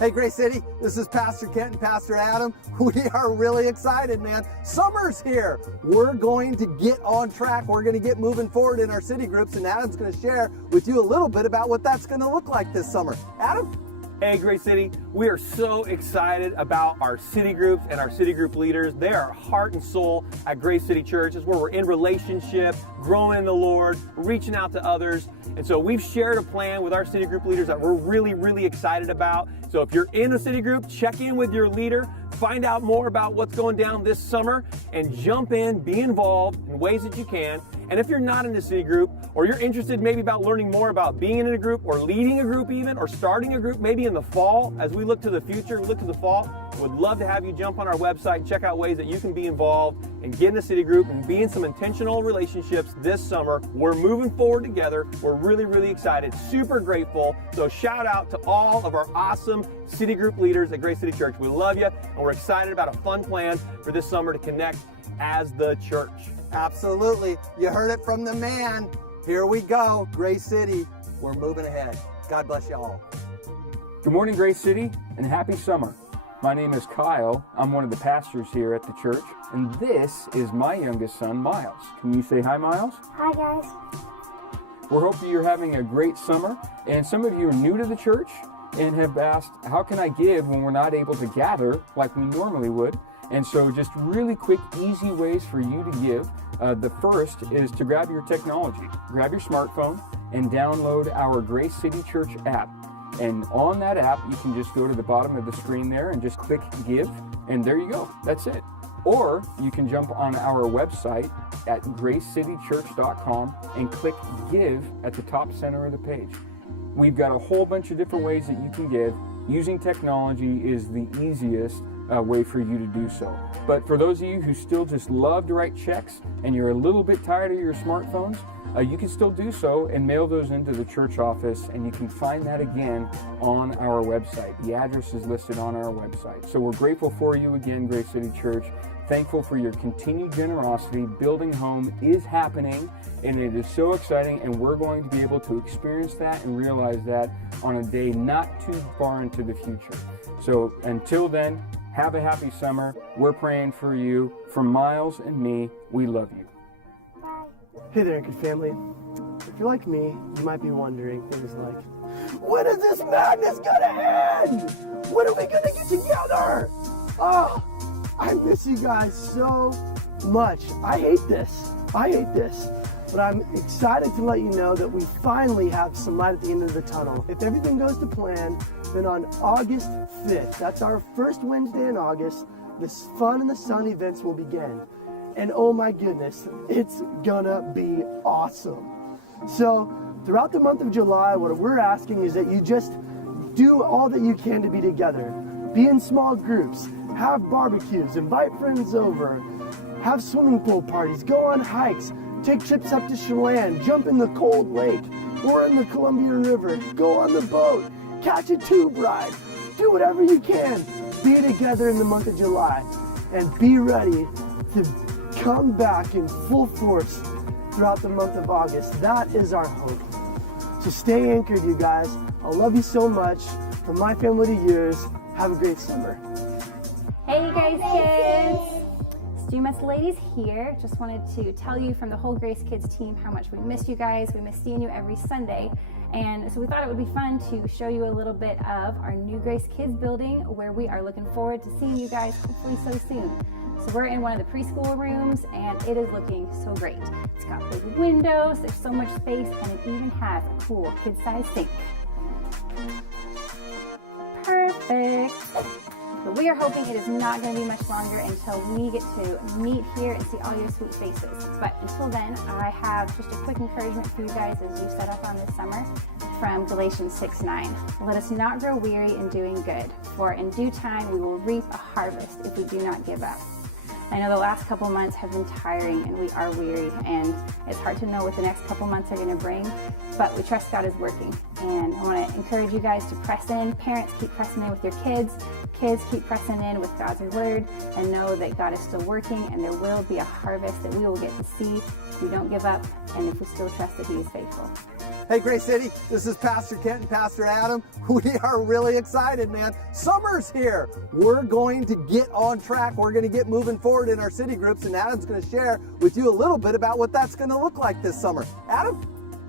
Hey, Grace City, this is Pastor Kent and Pastor Adam. We are really excited, man. Summer's here. We're going to get on track. We're going to get moving forward in our city groups, and Adam's going to share with you a little bit about what that's going to look like this summer. Adam? Hey, Grace City, we are so excited about our city groups and our city group leaders. They are heart and soul at Grace City Church. It's where we're in relationship, growing in the Lord, reaching out to others. And so we've shared a plan with our city group leaders that we're really excited about. So if you're in a city group, check in with your leader, find out more about what's going down this summer, and jump in, be involved in ways that you can. And if you're not in a city group, or you're interested maybe about learning more about being in a group, or leading a group even, or starting a group maybe in the fall, as we look to the future, look to the fall, would love to have you jump on our website and check out ways that you can be involved and get in a city group and be in some intentional relationships this summer. We're moving forward together. We're really excited, super grateful. So shout out to all of our awesome city group leaders at Grace City Church. We love you, and we're excited about a fun plan for this summer to connect as the church. Absolutely. You heard it from the man. Here we go, Grace City. We're moving ahead. God bless you all. Good morning, Grace City, and happy summer. My name is Kyle. I'm one of the pastors here at the church, and this is my youngest son, Miles. Can you say hi, Miles? Hi, guys. We're hoping you're having a great summer, and some of you are new to the church and have asked, how can I give when we're not able to gather like we normally would? And so just really quick, easy ways for you to give. The first is to grab your technology, grab your smartphone, and download our Grace City Church app. And on that app, you can just go to the bottom of the screen there and just click Give, and there you go. That's it. Or you can jump on our website at gracecitychurch.com and click Give at the top center of the page. We've got a whole bunch of different ways that you can give. Using technology is the easiest way for you to do so. But for those of you who still just love to write checks and you're a little bit tired of your smartphones, you can still do so and mail those into the church office, and you can find that again on our website. The address is listed on our website. So we're grateful for you again, Grace City Church. Thankful for your continued generosity. Building home is happening, and it is so exciting, and we're going to be able to experience that and realize that on a day not too far into the future. So until then, have a happy summer. We're praying for you. From Miles and me, we love you. Bye. Hey there, Anchor family. If you're like me, you might be wondering things like, when is this madness gonna end? When are we gonna get together? Oh, I miss you guys so much. I hate this. But I'm excited to let you know that we finally have some light at the end of the tunnel. If everything goes to plan, then on August 5th, that's our first Wednesday in August, the Fun in the Sun events will begin. And oh my goodness, it's gonna be awesome. So throughout the month of July, what we're asking is that you just do all that you can to be together. Be in small groups, have barbecues, invite friends over, have swimming pool parties, go on hikes, take trips up to Chelan, jump in the cold lake or in the Columbia River, go on the boat, catch a tube ride, do whatever you can. Be together in the month of July and be ready to come back in full force throughout the month of August. That is our hope. So stay anchored, you guys. I love you so much. From my family to yours, have a great summer. Hey Grace Kids! Stu Metz Ladies here. Just wanted to tell you from the whole Grace Kids team how much we miss you guys. We miss seeing you every Sunday. And so we thought it would be fun to show you a little bit of our new Grace Kids building, where we are looking forward to seeing you guys hopefully so soon. So we're in one of the preschool rooms, and it is looking so great. It's got big windows, there's so much space, and it even has a cool kid-sized sink. Perfect. But we are hoping it is not going to be much longer until we get to meet here and see all your sweet faces. But until then, I have just a quick encouragement for you guys as you set up on this summer from Galatians 6:9. Let us not grow weary in doing good, for in due time we will reap a harvest if we do not give up. I know the last couple months have been tiring and we are weary, and it's hard to know what the next couple months are going to bring, but we trust God is working. And I want to encourage you guys to press in. Parents, keep pressing in with your kids. Kids, keep pressing in with God's word, and know that God is still working, and there will be a harvest that we will get to see if we don't give up and if we still trust that He is faithful. Hey, Grace City, this is Pastor Kent and Pastor Adam. We are really excited, man. Summer's here. We're going to get on track. We're going to get moving forward in our city groups, and Adam's going to share with you a little bit about what that's going to look like this summer. Adam?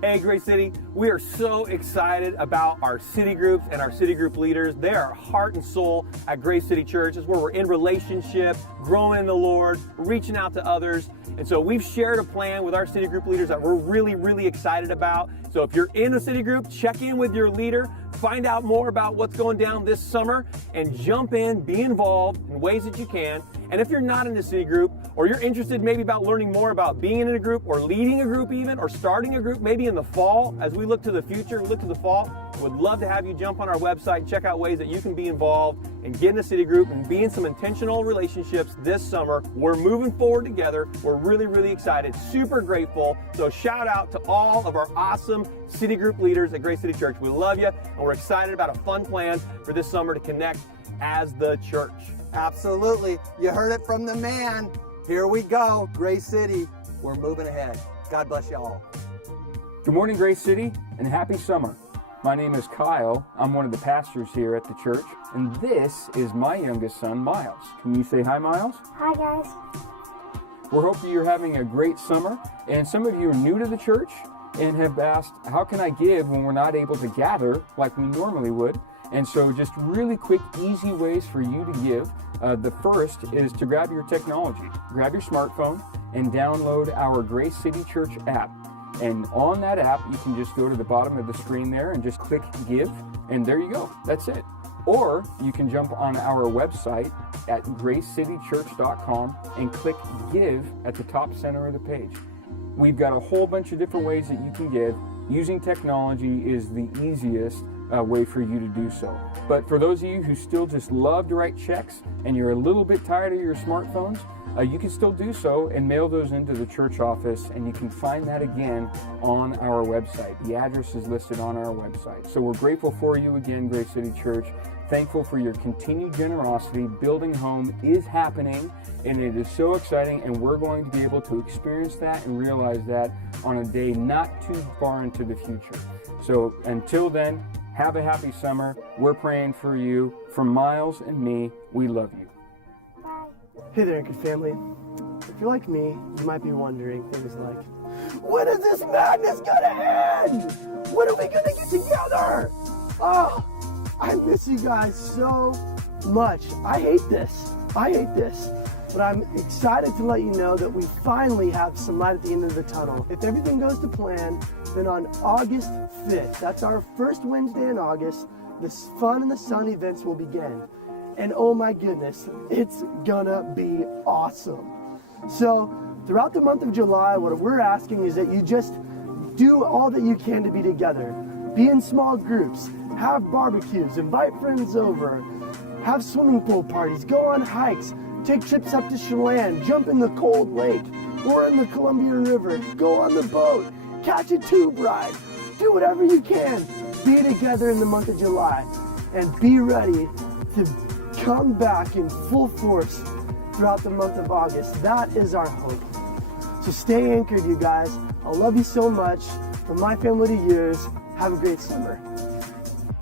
Hey, Grace City, we are so excited about our city groups and our city group leaders. They are heart and soul at Grace City Church. It's where we're in relationship, growing in the Lord, reaching out to others. And so we've shared a plan with our city group leaders that we're really excited about. So if you're in a city group, check in with your leader, find out more about what's going down this summer, and jump in, be involved in ways that you can. And if you're not in a city group, or you're interested maybe about learning more about being in a group, or leading a group even, or starting a group maybe in the fall, as we look to the future, look to the fall, would love to have you jump on our website, check out ways that you can be involved and get in a city group and be in some intentional relationships this summer. We're moving forward together. We're really excited, super grateful. So shout out to all of our awesome city group leaders at Grace City Church. We love you, and we're excited about a fun plan for this summer to connect as the church. Absolutely. You heard it from the man. Here we go. Grace City, we're moving ahead. God bless you all. Good morning, Grace City, and happy summer. My name is Kyle. I'm one of the pastors here at the church, and this is my youngest son, Miles. Can you say hi, Miles? Hi, guys. We're hoping you're having a great summer, and some of you are new to the church and have asked, how can I give when we're not able to gather like we normally would? And so just really quick, easy ways for you to give. The first is to grab your technology, grab your smartphone, and download our Grace City Church app. And on that app, you can just go to the bottom of the screen there and just click Give, and there you go. That's it. Or you can jump on our website at gracecitychurch.com and click Give at the top center of the page. We've got a whole bunch of different ways that you can give. Using technology is the easiest way for you to do so. But for those of you who still just love to write checks and you're a little bit tired of your smartphones, you can still do so and mail those into the church office, and you can find that again on our website. The address is listed on our website. So we're grateful for you again, Grace City Church. Thankful for your continued generosity. Building home is happening, and it is so exciting, and we're going to be able to experience that and realize that on a day not too far into the future. So until then, have a happy summer. We're praying for you. From Miles and me, we love you. Hey there, Anchor family. If you're like me, you might be wondering things like, when is this madness gonna end? When are we gonna get together? Oh, I miss you guys so much. I hate this. But I'm excited to let you know that we finally have some light at the end of the tunnel. If everything goes to plan, then on August 5th, that's our first Wednesday in August, the Fun in the Sun events will begin. And oh my goodness, it's gonna be awesome. So throughout the month of July, what we're asking is that you just do all that you can to be together. Be in small groups, have barbecues, invite friends over, have swimming pool parties, go on hikes, take trips up to Chelan, jump in the cold lake or in the Columbia River, go on the boat, catch a tube ride, do whatever you can. Be together in the month of July and be ready to come back in full force throughout the month of August. That is our hope. So stay anchored, you guys. I love you so much. From my family to yours, have a great summer.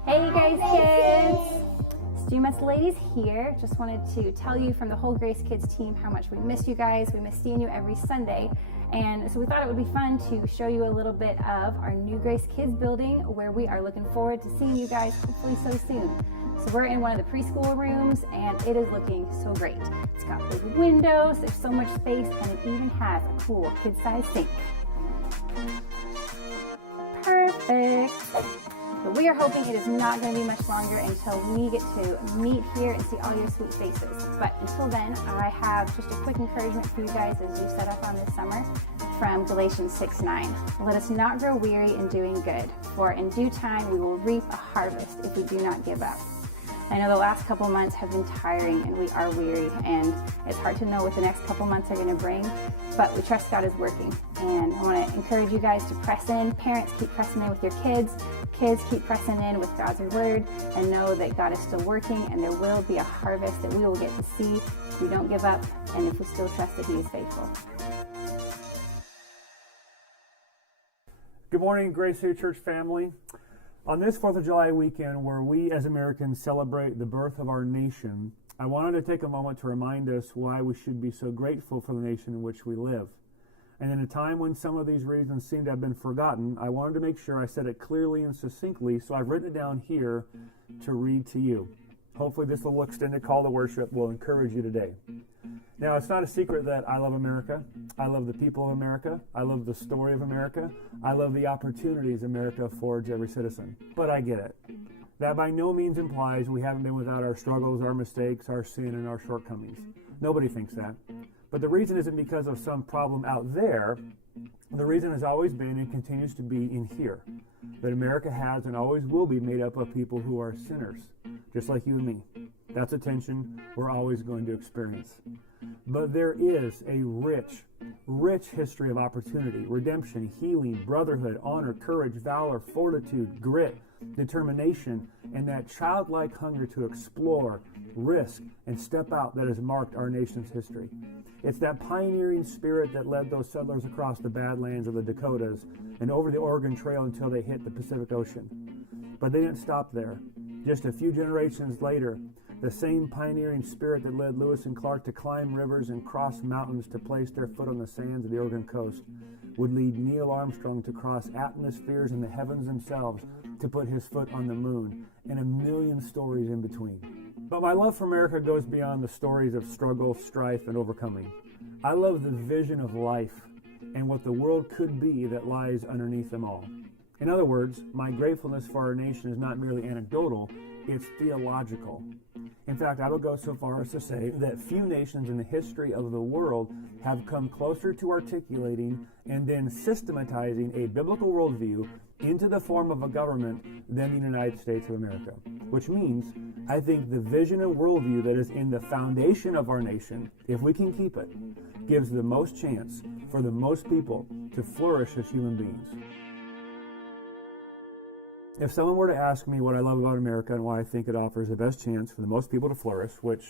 Hey guys, kids! Stu Metz Ladies here. Just wanted to tell you from the whole Grace Kids team how much we miss you guys. We miss seeing you every Sunday. And so we thought it would be fun to show you a little bit of our new Grace Kids building, where we are looking forward to seeing you guys hopefully so soon. So we're in one of the preschool rooms, and it is looking so great. It's got big windows, there's so much space, and it even has a cool kid-sized sink. Perfect. But we are hoping it is not going to be much longer until we get to meet here and see all your sweet faces. But until then, I have just a quick encouragement for you guys as you set up on this summer from Galatians 6:9. Let us not grow weary in doing good, for in due time we will reap a harvest if we do not give up. I know the last couple months have been tiring and we are weary, and it's hard to know what the next couple months are going to bring, but we trust God is working. And I want to encourage you guys to press in. Parents, keep pressing in with your kids. Kids, keep pressing in with God's word, and know that God is still working, and there will be a harvest that we will get to see if we don't give up and if we still trust that He is faithful. Good morning, Grace City Church family. On this 4th of July weekend, where we as Americans celebrate the birth of our nation, I wanted to take a moment to remind us why we should be so grateful for the nation in which we live. And in a time when some of these reasons seem to have been forgotten, I wanted to make sure I said it clearly and succinctly, so I've written it down here to read to you. Hopefully this little extended call to worship will encourage you today. Now, it's not a secret that I love America. I love the people of America. I love the story of America. I love the opportunities America affords every citizen. But I get it. That by no means implies we haven't been without our struggles, our mistakes, our sin, and our shortcomings. Nobody thinks that. But the reason isn't because of some problem out there. The reason has always been and continues to be in here. That America has and always will be made up of people who are sinners, just like you and me. That's a tension we're always going to experience. But there is a rich history of opportunity, redemption, healing, brotherhood, honor, courage, valor, fortitude, grit, determination, and that childlike hunger to explore, risk, and step out that has marked our nation's history. It's that pioneering spirit that led those settlers across the Badlands of the Dakotas and over the Oregon Trail until they hit the Pacific Ocean. But they didn't stop there. Just a few generations later, the same pioneering spirit that led Lewis and Clark to climb rivers and cross mountains to place their foot on the sands of the Oregon coast would lead Neil Armstrong to cross atmospheres and the heavens themselves to put his foot on the moon, and a million stories in between. But my love for America goes beyond the stories of struggle, strife, and overcoming. I love the vision of life and what the world could be that lies underneath them all. In other words, my gratefulness for our nation is not merely anecdotal, it's theological. In fact, I would go so far as to say that few nations in the history of the world have come closer to articulating and then systematizing a biblical worldview into the form of a government than the United States of America. Which means, I think the vision and worldview that is in the foundation of our nation, if we can keep it, gives the most chance for the most people to flourish as human beings. If someone were to ask me what I love about America and why I think it offers the best chance for the most people to flourish, which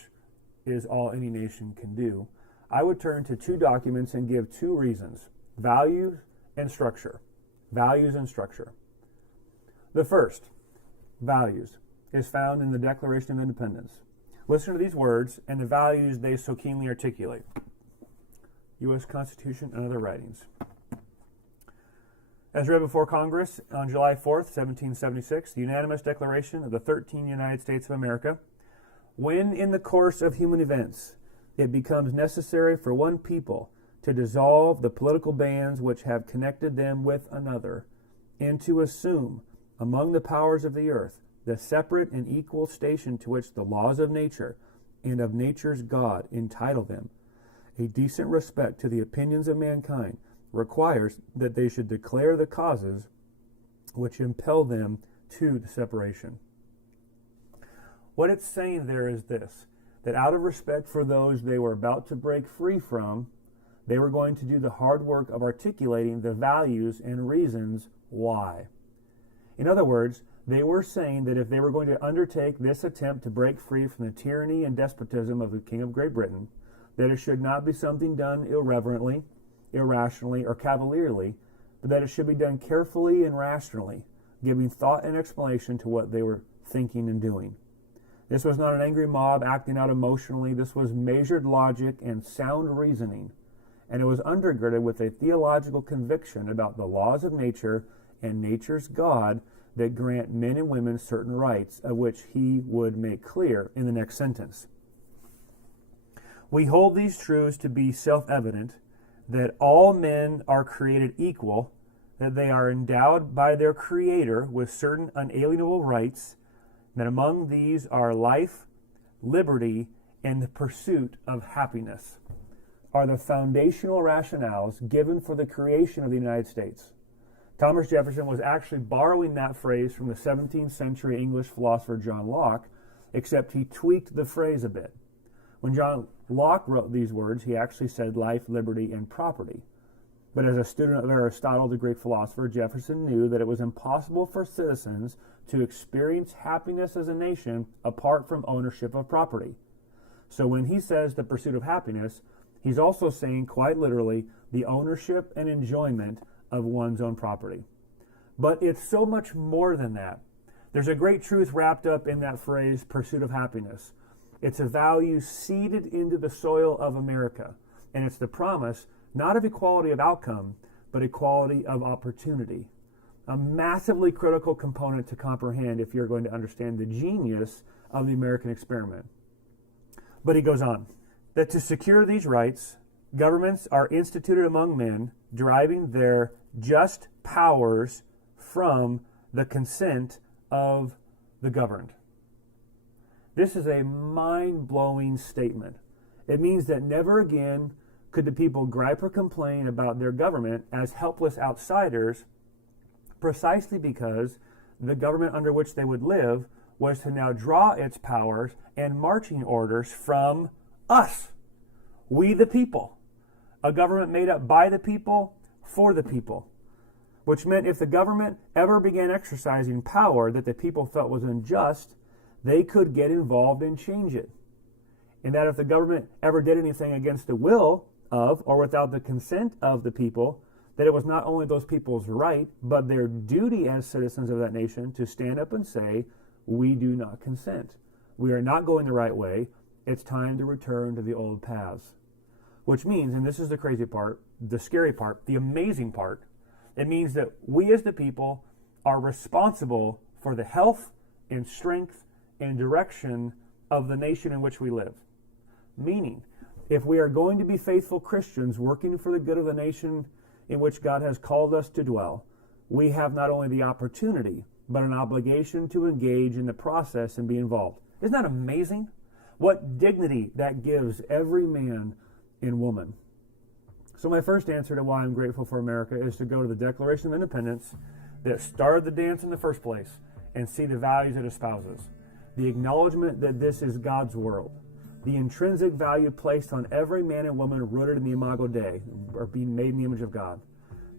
is all any nation can do, I would turn to two documents and give two reasons: values and structure. Values and structure. The first, values, is found in the Declaration of Independence. Listen to these words and the values they so keenly articulate. U.S. Constitution and other writings. As read before Congress on July 4th, 1776, the unanimous declaration of the 13 United States of America, when in the course of human events it becomes necessary for one people to dissolve the political bands which have connected them with another, and to assume among the powers of the earth the separate and equal station to which the laws of nature and of nature's God entitle them, a decent respect to the opinions of mankind requires that they should declare the causes which impel them to the separation. What it's saying there is this, that out of respect for those they were about to break free from, they were going to do the hard work of articulating the values and reasons why. In other words, they were saying that if they were going to undertake this attempt to break free from the tyranny and despotism of the King of Great Britain, that it should not be something done irreverently, irrationally, or cavalierly, but that it should be done carefully and rationally, giving thought and explanation to what they were thinking and doing. This was not an angry mob acting out emotionally. This was measured logic and sound reasoning, and it was undergirded with a theological conviction about the laws of nature and nature's God that grant men and women certain rights, of which he would make clear in the next sentence. We hold these truths to be self-evident, that all men are created equal, that they are endowed by their Creator with certain unalienable rights, that among these are life, liberty, and the pursuit of happiness, are the foundational rationales given for the creation of the United States. Thomas Jefferson was actually borrowing that phrase from the 17th century English philosopher John Locke, except he tweaked the phrase a bit. When John Locke wrote these words, he actually said life, liberty, and property. But as a student of Aristotle, the Greek philosopher, Jefferson knew that it was impossible for citizens to experience happiness as a nation apart from ownership of property. So when he says the pursuit of happiness, he's also saying quite literally the ownership and enjoyment of one's own property. But it's so much more than that. There's a great truth wrapped up in that phrase, pursuit of happiness. It's a value seeded into the soil of America. And it's the promise, not of equality of outcome, but equality of opportunity. A massively critical component to comprehend if you're going to understand the genius of the American experiment. But he goes on, that to secure these rights, governments are instituted among men, deriving their just powers from the consent of the governed. This is a mind-blowing statement. It means that never again could the people gripe or complain about their government as helpless outsiders, precisely because the government under which they would live was to now draw its powers and marching orders from us, we the people. A government made up by the people, for the people. Which meant if the government ever began exercising power that the people felt was unjust, they could get involved and change it. And that if the government ever did anything against the will of or without the consent of the people, that it was not only those people's right, but their duty as citizens of that nation to stand up and say, we do not consent. We are not going the right way. It's time to return to the old paths. Which means, and this is the crazy part, the scary part, the amazing part, it means that we as the people are responsible for the health and strength and direction of the nation in which we live. Meaning, if we are going to be faithful Christians working for the good of the nation in which God has called us to dwell, we have not only the opportunity, but an obligation to engage in the process and be involved. Isn't that amazing? What dignity that gives every man and woman. So my first answer to why I'm grateful for America is to go to the Declaration of Independence that started the dance in the first place and see the values it espouses. The acknowledgement that this is God's world. The intrinsic value placed on every man and woman rooted in the Imago Dei, or being made in the image of God.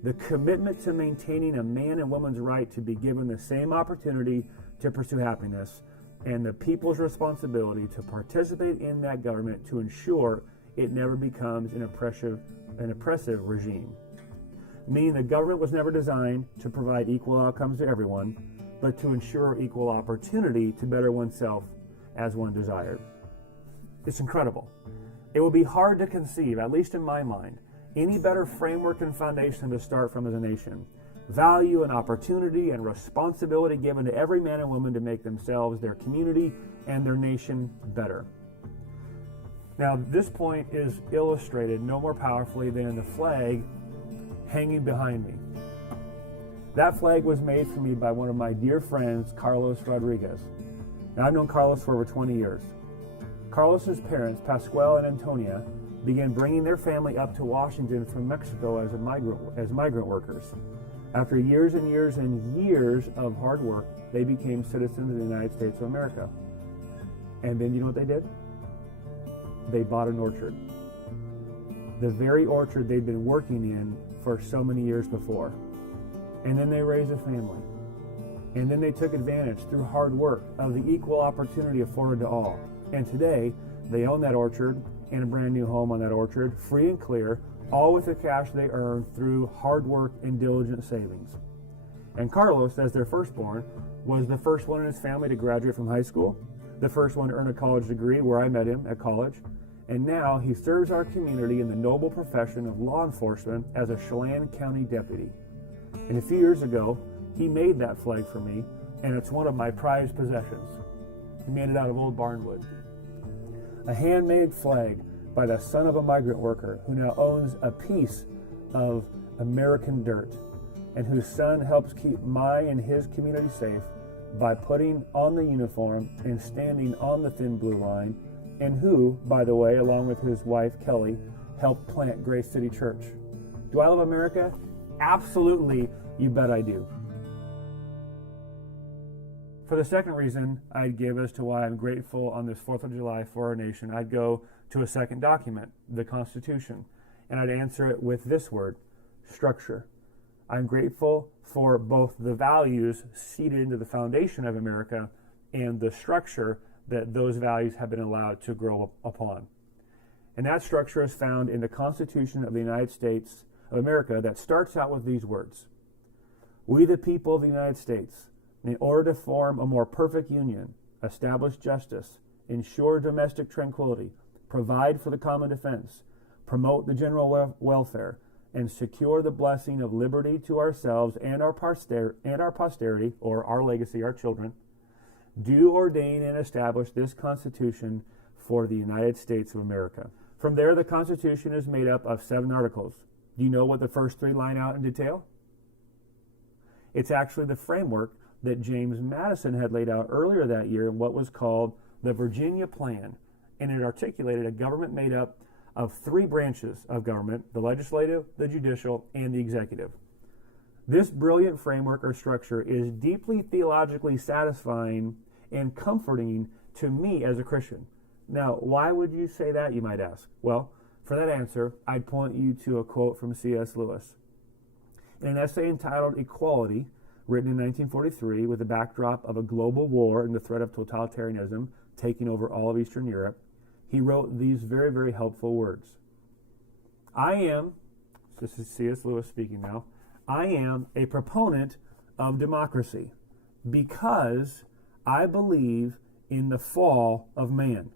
The commitment to maintaining a man and woman's right to be given the same opportunity to pursue happiness, and the people's responsibility to participate in that government to ensure it never becomes an oppressive regime. Meaning the government was never designed to provide equal outcomes to everyone, but to ensure equal opportunity to better oneself as one desired. It's incredible. It would be hard to conceive, at least in my mind, any better framework and foundation to start from as a nation. Value and opportunity and responsibility given to every man and woman to make themselves, their community, and their nation better. Now, this point is illustrated no more powerfully than in the flag hanging behind me. That flag was made for me by one of my dear friends, Carlos Rodriguez. Now, I've known Carlos for over 20 years. Carlos's parents, Pascual and Antonia, began bringing their family up to Washington from Mexico as migrant workers. After years and years and years of hard work, they became citizens of the United States of America. And then you know what they did? They bought an orchard. The very orchard they'd been working in for so many years before. And then they raised a family. And then they took advantage through hard work of the equal opportunity afforded to all. And today, they own that orchard and a brand new home on that orchard, free and clear, all with the cash they earned through hard work and diligent savings. And Carlos, as their firstborn, was the first one in his family to graduate from high school, the first one to earn a college degree where I met him at college, and now he serves our community in the noble profession of law enforcement as a Chelan County deputy. And a few years ago, he made that flag for me, and it's one of my prized possessions. He made it out of old barnwood. A handmade flag by the son of a migrant worker who now owns a piece of American dirt, and whose son helps keep my and his community safe by putting on the uniform and standing on the thin blue line, and who, by the way, along with his wife Kelly, helped plant Grace City Church. Do I love America? Absolutely, you bet I do. For the second reason I'd give as to why I'm grateful on this 4th of July for our nation, I'd go to a second document, the Constitution, and I'd answer it with this word, structure. I'm grateful for both the values seeded into the foundation of America and the structure that those values have been allowed to grow upon. And that structure is found in the Constitution of the United States of America that starts out with these words: We, the people of the United States, in order to form a more perfect union, establish justice, ensure domestic tranquility, provide for the common defense, promote the general welfare, and secure the blessing of liberty to ourselves and our posterity, or our legacy, our children, do ordain and establish this Constitution for the United States of America. From there, the Constitution is made up of 7 articles. Do you know what the first 3 line out in detail? It's actually the framework that James Madison had laid out earlier that year in what was called the Virginia Plan, and it articulated a government made up of 3 branches of government: the legislative, the judicial, and the executive. This brilliant framework or structure is deeply theologically satisfying and comforting to me as a Christian. Now, why would you say that, you might ask? Well, for that answer, I'd point you to a quote from C.S. Lewis. In an essay entitled Equality, written in 1943 with the backdrop of a global war and the threat of totalitarianism taking over all of Eastern Europe, he wrote these very, very helpful words. This is C.S. Lewis speaking now, I am a proponent of democracy because I believe in the fall of man.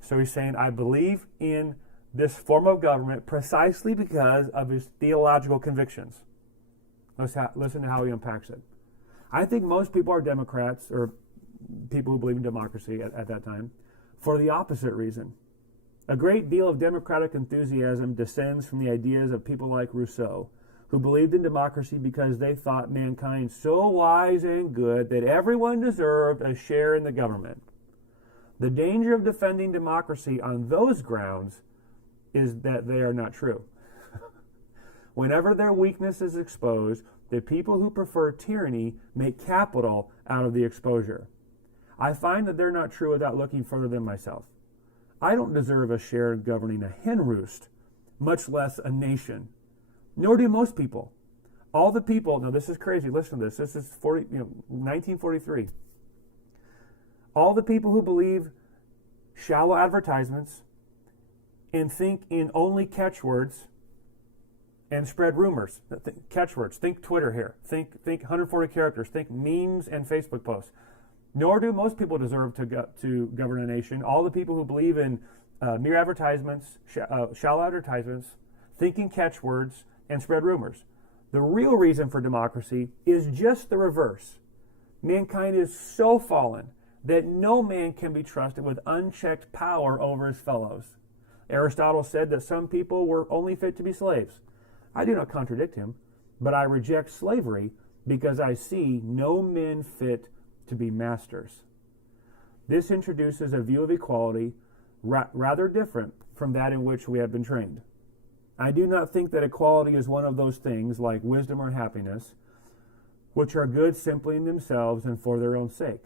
So he's saying, I believe in this form of government precisely because of his theological convictions. Listen to how he unpacks it. I think most people are Democrats, or people who believe in democracy at that time, for the opposite reason. A great deal of democratic enthusiasm descends from the ideas of people like Rousseau, who believed in democracy because they thought mankind so wise and good that everyone deserved a share in the government. The danger of defending democracy on those grounds is that they are not true. Whenever their weakness is exposed, the people who prefer tyranny make capital out of the exposure. I find that they're not true without looking further than myself. I don't deserve a share in governing a hen roost, much less a nation. Nor do most people. All the people, now this is crazy, listen to this. This is 1943. All the people who believe shallow advertisements and think in only catchwords and spread rumors. Catchwords. Think Twitter here. Think 140 characters. Think memes and Facebook posts. Nor do most people deserve to govern a nation. All the people who believe in mere advertisements, shallow advertisements, thinking catchwords, and spread rumors. The real reason for democracy is just the reverse. Mankind is so fallen that no man can be trusted with unchecked power over his fellows. Aristotle said that some people were only fit to be slaves. I do not contradict him, but I reject slavery because I see no men fit to be masters. This introduces a view of equality rather different from that in which we have been trained. I do not think that equality is one of those things like wisdom or happiness, which are good simply in themselves and for their own sake.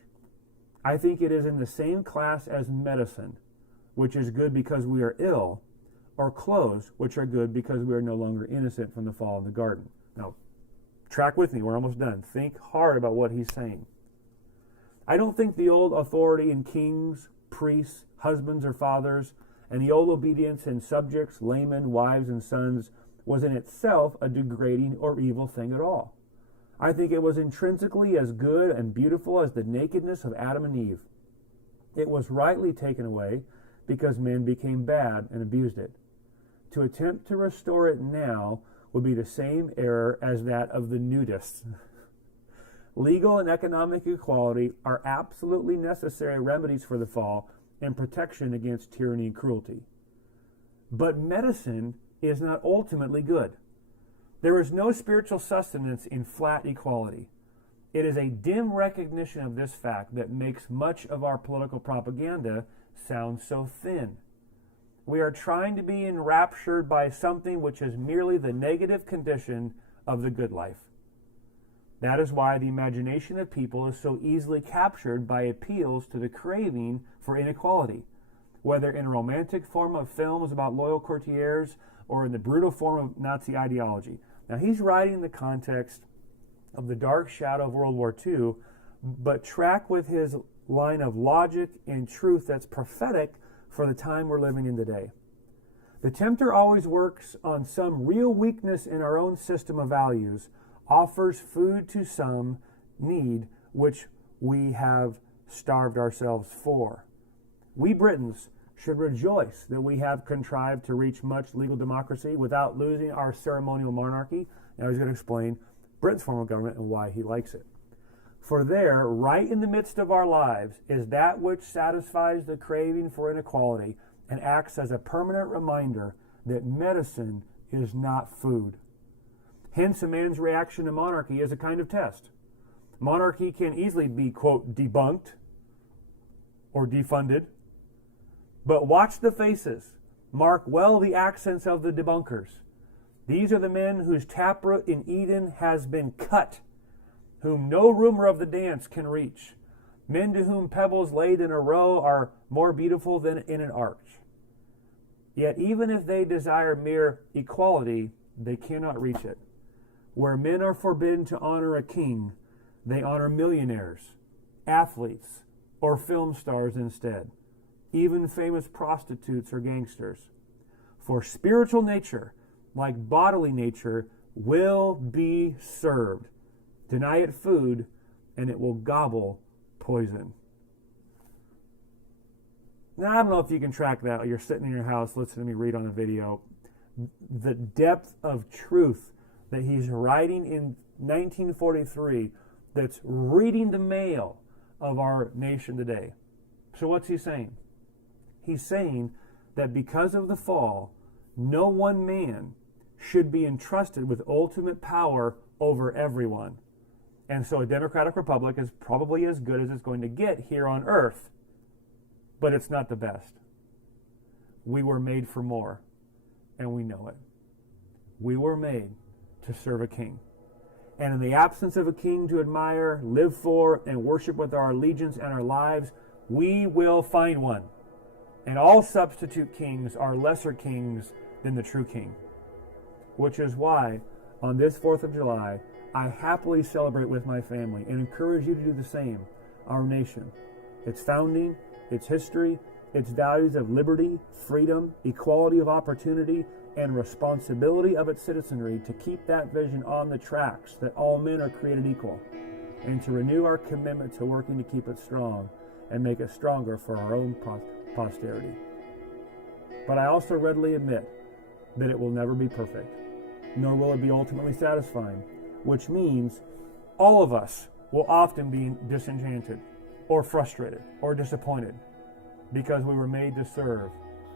I think it is in the same class as medicine, which is good because we are ill, or clothes, which are good because we are no longer innocent from the fall of the garden. Now, track with me, we're almost done. Think hard about what he's saying. I don't think the old authority in kings, priests, husbands, or fathers, and the old obedience in subjects, laymen, wives, and sons was in itself a degrading or evil thing at all. I think it was intrinsically as good and beautiful as the nakedness of Adam and Eve. It was rightly taken away because men became bad and abused it. To attempt to restore it now would be the same error as that of the nudists. Legal and economic equality are absolutely necessary remedies for the fall and protection against tyranny and cruelty. But medicine is not ultimately good. There is no spiritual sustenance in flat equality. It is a dim recognition of this fact that makes much of our political propaganda sound so thin. We are trying to be enraptured by something which is merely the negative condition of the good life. That is why the imagination of people is so easily captured by appeals to the craving for inequality, whether in a romantic form of films about loyal courtiers or in the brutal form of Nazi ideology. Now, he's writing in the context of the dark shadow of World War II, but track with his line of logic and truth that's prophetic for the time we're living in today. The tempter always works on some real weakness in our own system of values, offers food to some need which we have starved ourselves for. We Britons should rejoice that we have contrived to reach much legal democracy without losing our ceremonial monarchy. Now he's going to explain Britain's form of government and why he likes it. For there, right in the midst of our lives, is that which satisfies the craving for inequality and acts as a permanent reminder that medicine is not food. Hence, a man's reaction to monarchy is a kind of test. Monarchy can easily be, quote, debunked or defunded. But watch the faces. Mark well the accents of the debunkers. These are the men whose taproot in Eden has been cut, whom no rumor of the dance can reach, men to whom pebbles laid in a row are more beautiful than in an arch. Yet even if they desire mere equality, they cannot reach it. Where men are forbidden to honor a king, they honor millionaires, athletes, or film stars instead, even famous prostitutes or gangsters. For spiritual nature, like bodily nature, will be served. Deny it food, and it will gobble poison. Now, I don't know if you can track that. You're sitting in your house listening to me read on a video. The depth of truth that he's writing in 1943 that's reading the mail of our nation today. So what's he saying? He's saying that because of the fall, no one man should be entrusted with ultimate power over everyone. And so a democratic republic is probably as good as it's going to get here on earth, but it's not the best. We were made for more, and we know it. We were made to serve a king. And in the absence of a king to admire, live for, and worship with our allegiance and our lives, we will find one. And all substitute kings are lesser kings than the true king. Which is why, on this 4th of July, I happily celebrate with my family and encourage you to do the same. Our nation, its founding, its history, its values of liberty, freedom, equality of opportunity, and responsibility of its citizenry to keep that vision on the tracks that all men are created equal, and to renew our commitment to working to keep it strong and make it stronger for our own posterity. But I also readily admit that it will never be perfect, nor will it be ultimately satisfying, which means all of us will often be disenchanted or frustrated or disappointed because we were made to serve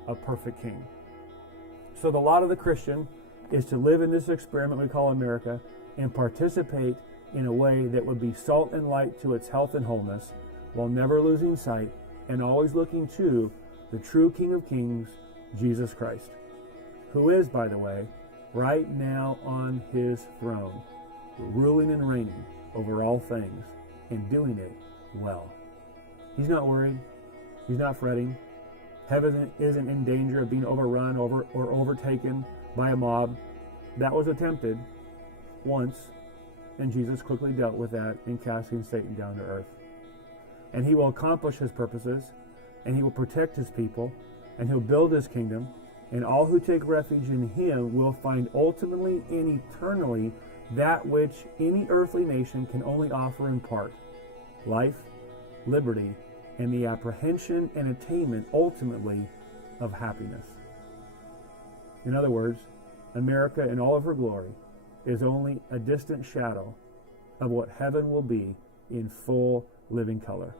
a perfect king. So the lot of the Christian is to live in this experiment we call America and participate in a way that would be salt and light to its health and wholeness, while never losing sight and always looking to the true King of Kings, Jesus Christ, who is, by the way, right now on his throne, ruling and reigning over all things and doing it well. He's not worried. He's not fretting. Heaven isn't in danger of being overrun or overtaken by a mob. That was attempted once, and Jesus quickly dealt with that in casting Satan down to earth. And he will accomplish his purposes, and he will protect his people, and he'll build his kingdom, and all who take refuge in him will find ultimately and eternally that which any earthly nation can only offer in part: life, liberty, and the apprehension and attainment ultimately of happiness. In other words, America in all of her glory is only a distant shadow of what heaven will be in full living color.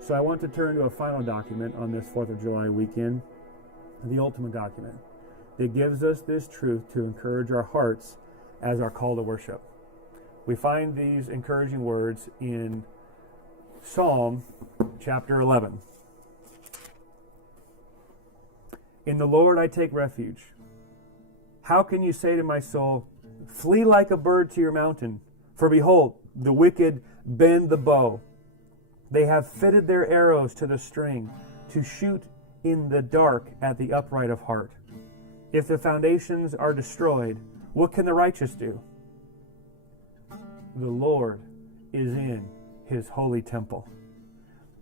So I want to turn to a final document on this 4th of July weekend, the ultimate document that gives us this truth to encourage our hearts as our call to worship. We find these encouraging words in Psalm chapter 11. In the Lord I take refuge. How can you say to my soul, flee like a bird to your mountain? For behold, the wicked bend the bow. They have fitted their arrows to the string to shoot in the dark at the upright of heart. If the foundations are destroyed, what can the righteous do? The Lord is in his holy temple.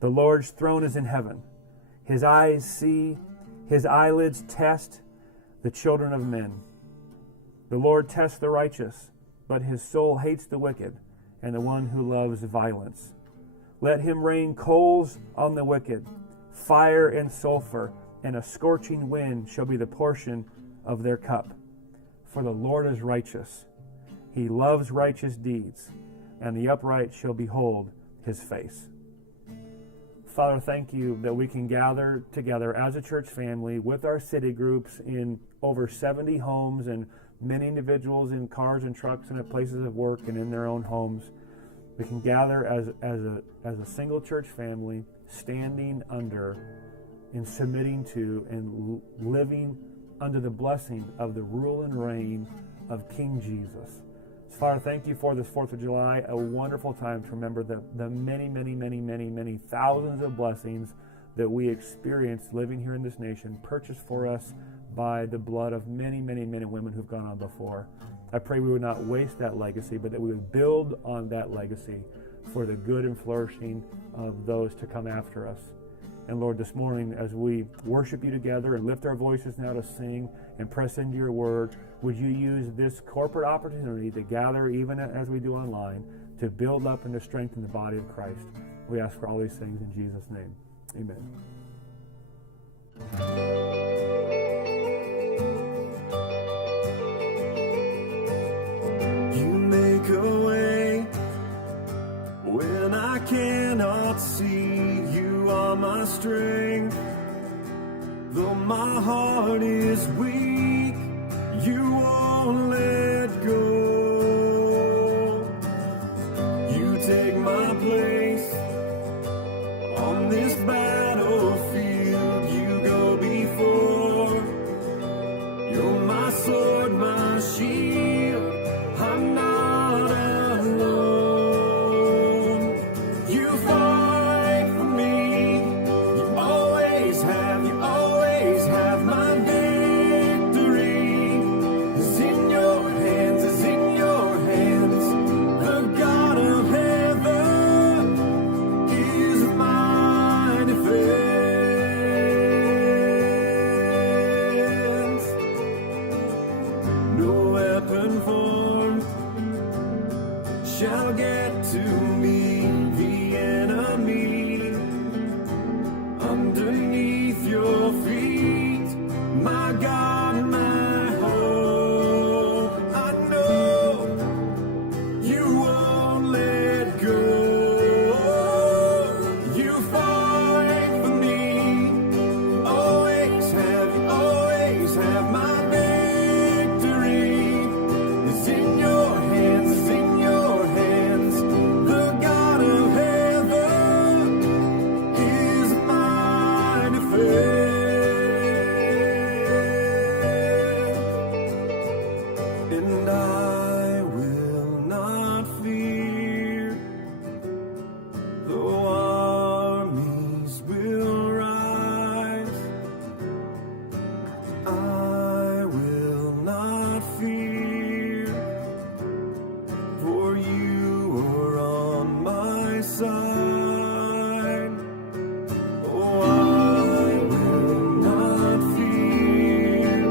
The Lord's throne is in heaven. His eyes see, his eyelids test the children of men. The Lord tests the righteous, but his soul hates the wicked and the one who loves violence. Let him rain coals on the wicked, fire and sulfur, and a scorching wind shall be the portion of their cup. For the Lord is righteous. He loves righteous deeds, and the upright shall behold his face. Father, thank you that we can gather together as a church family with our city groups in over 70 homes and many individuals in cars and trucks and at places of work and in their own homes. We can gather as a single church family, standing under and submitting to and living under the blessing of the rule and reign of King Jesus. Father, thank you for this 4th of July, a wonderful time to remember the many thousands of blessings that we experience living here in this nation, purchased for us by the blood of many men and women who've gone on before. I pray we would not waste that legacy, but that we would build on that legacy for the good and flourishing of those to come after us. And Lord, this morning, as we worship you together and lift our voices now to sing and press into your word, would you use this corporate opportunity to gather, even as we do online, to build up and to strengthen the body of Christ? We ask for all these things in Jesus' name. Amen. You make a way when I cannot see. You are my strength. Though my heart is weak, you won't let go. You take my place on this battlefield. You go before. You're my sword, my shield. I'm not alone. You fight for me. You always have my victory. It's in your hands, it's in your hands. The God of heaven is my defense. No weapon formed shall get to me. The enemy underneath your feet, my God, my hope. I know you won't let go. You fight for me. Always have my victory. It's in your hands, it's in your hands. The God of heaven is my defense. And I will not fear, though armies will rise. I will not fear, for you are on my side. Oh, I will not fear,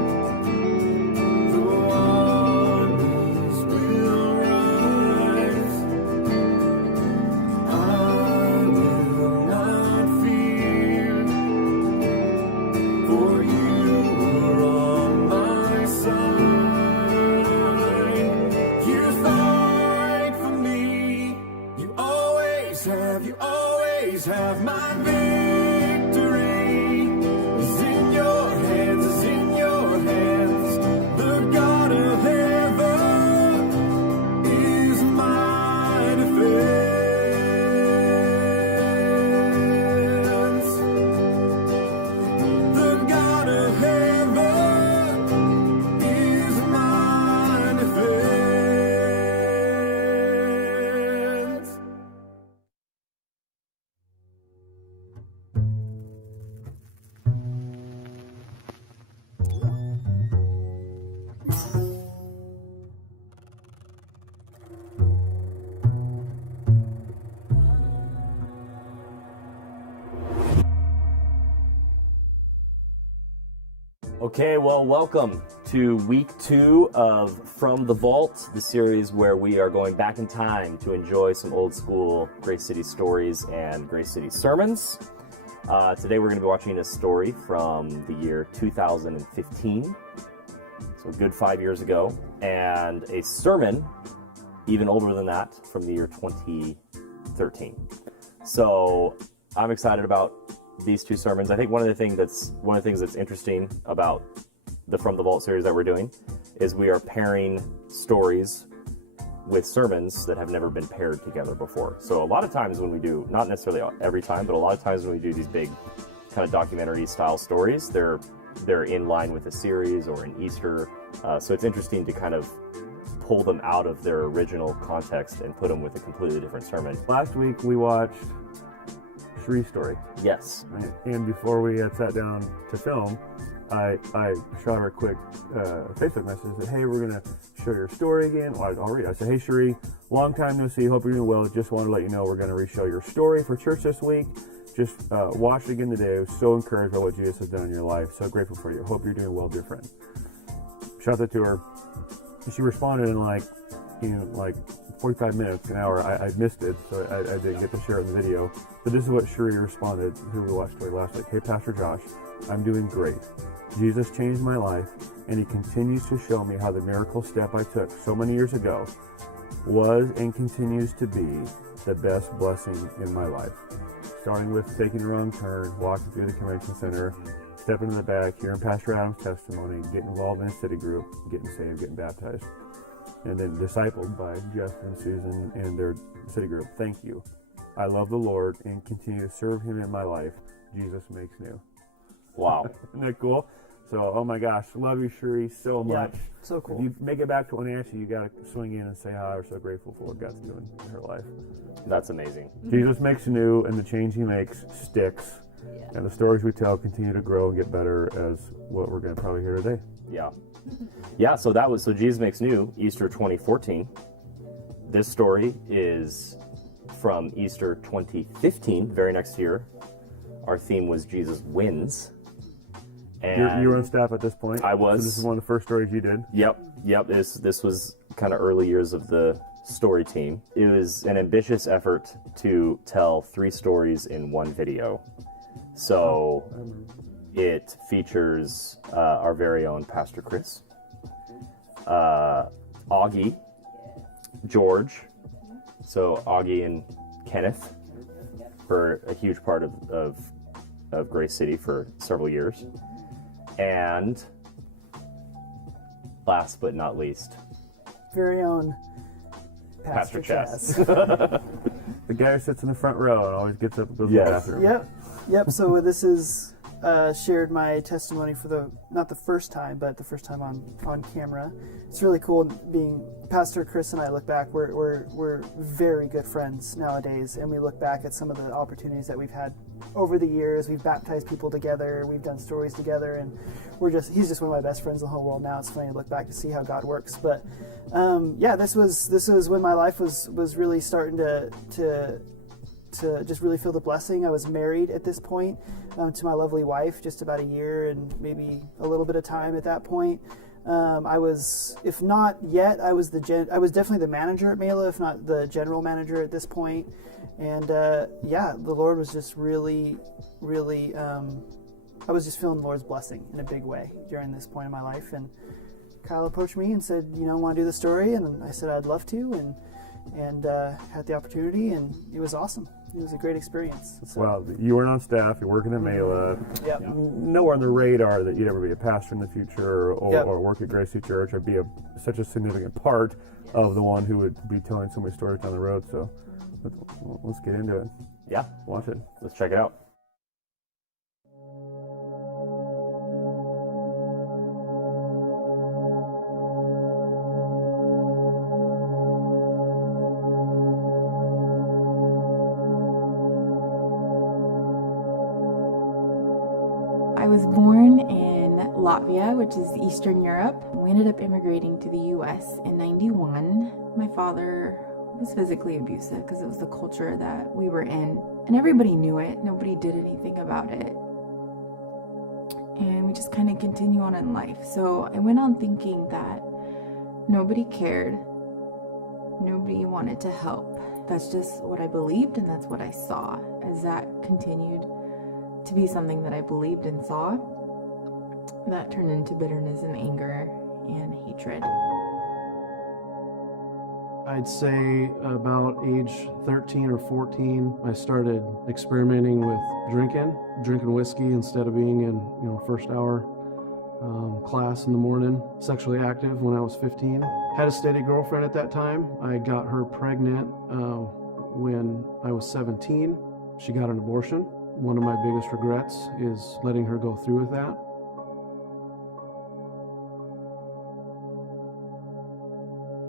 though armies will rise. I will not fear, for you are on my side. You fight for me. You always have my victory. It's in your hands, it's in your hands. The God of heaven is my defense. The God of heaven is my defense. Okay, well, welcome to week 2 of From the Vault, the series where we are going back in time to enjoy some old school Grace City stories and Grace City sermons. Today we're going to be watching a story from the year 2015, so a good 5 years ago, and a sermon even older than that from the year 2013. So I'm excited about these two sermons. I think one of the things that's interesting about the From the Vault series that we're doing is we are pairing stories with sermons that have never been paired together before. So a lot of times when we do, not necessarily every time, but a lot of times when we do these big kind of documentary style stories, they're in line with a series or an Easter. So it's interesting to kind of pull them out of their original context and put them with a completely different sermon. Last week we watched Cherie's story. Yes. Right? And before we had sat down to film, I shot her a quick Facebook message that, hey, we're going to show your story again. Well, I'll read it. I said, hey, Cherie, long time no see. Hope you're doing well. Just want to let you know we're going to re-show your story for church this week. Just watch it again today. I was so encouraged by what Jesus has done in your life. So grateful for you. Hope you're doing well, dear friend. Shot that to her. And she responded in like 45 minutes, an hour. I missed it, so I didn't get to share it in the video. But this is what Cherie responded, who we watched last week. Hey, Pastor Josh, I'm doing great. Jesus changed my life, and he continues to show me how the miracle step I took so many years ago was and continues to be the best blessing in my life. Starting with taking the wrong turn, walking through the convention center, stepping in the back, hearing Pastor Adam's testimony, getting involved in a city group, getting saved, getting baptized, and then discipled by Jeff and Susan and their city group. Thank you. I love the Lord and continue to serve him in my life. Jesus makes new. Wow. Isn't that cool? So, oh my gosh, love you, Cherie, so much. So cool. If you make it back to Wenatchee, you got to swing in and say hi. We're so grateful for what God's doing in her life. That's amazing. Jesus makes new, and the change he makes sticks. And the stories we tell continue to grow and get better, as what we're going to probably hear today. Yeah. Yeah, so Jesus Makes New, Easter 2014. This story is from Easter 2015, very next year. Our theme was Jesus Wins. And You were on staff at this point? I was. So this is one of the first stories you did? Yep. This was kind of early years of the story team. It was an ambitious effort to tell 3 stories in one video. So it features our very own Pastor Chris, Augie, George. So Augie and Kenneth were a huge part of Grace City for several years. And last but not least, Very own Pastor Chess. The guy who sits in the front row and always gets up and goes to the bathroom. Yep. So this is shared my testimony for not the first time, but the first time on camera. It's really cool being Pastor Chris and I look back. We're very good friends nowadays, and we look back at some of the opportunities that we've had over the years. We've baptized people together. We've done stories together, and he's just one of my best friends in the whole world now. It's funny to look back to see how God works. But this was when my life was really starting to just really feel the blessing. I was married at this point to my lovely wife, just about a year and maybe a little bit of time at that point. I was, if not yet, I was definitely the manager at Mela, if not the general manager at this point. And the Lord was just really, really, I was just feeling the Lord's blessing in a big way during this point in my life. And Kyle approached me and said, want to do the story? And I said I'd love to, and had the opportunity, and it was awesome. It was a great experience. So. Well, you weren't on staff. You're working at Mela. Yep. Nowhere on the radar that you'd ever be a pastor in the future or work at Grace City Church or be such a significant part of the one who would be telling so many stories down the road. So let's get into it. Yeah. Watch it. Let's check it out. I was born in Latvia, which is Eastern Europe. We ended up immigrating to the US in '91. My father was physically abusive because it was the culture that we were in, and everybody knew it. Nobody did anything about it. and we just kind of continue on in life. So I went on thinking that nobody cared, nobody wanted to help. That's just what I believed, and that's what I saw. As that continued to be something that I believed and saw, that turned into bitterness and anger and hatred. I'd say about age 13 or 14, I started experimenting with drinking whiskey instead of being in, first hour class in the morning. Sexually active when I was 15. Had a steady girlfriend at that time. I got her pregnant when I was 17. She got an abortion. One of my biggest regrets is letting her go through with that.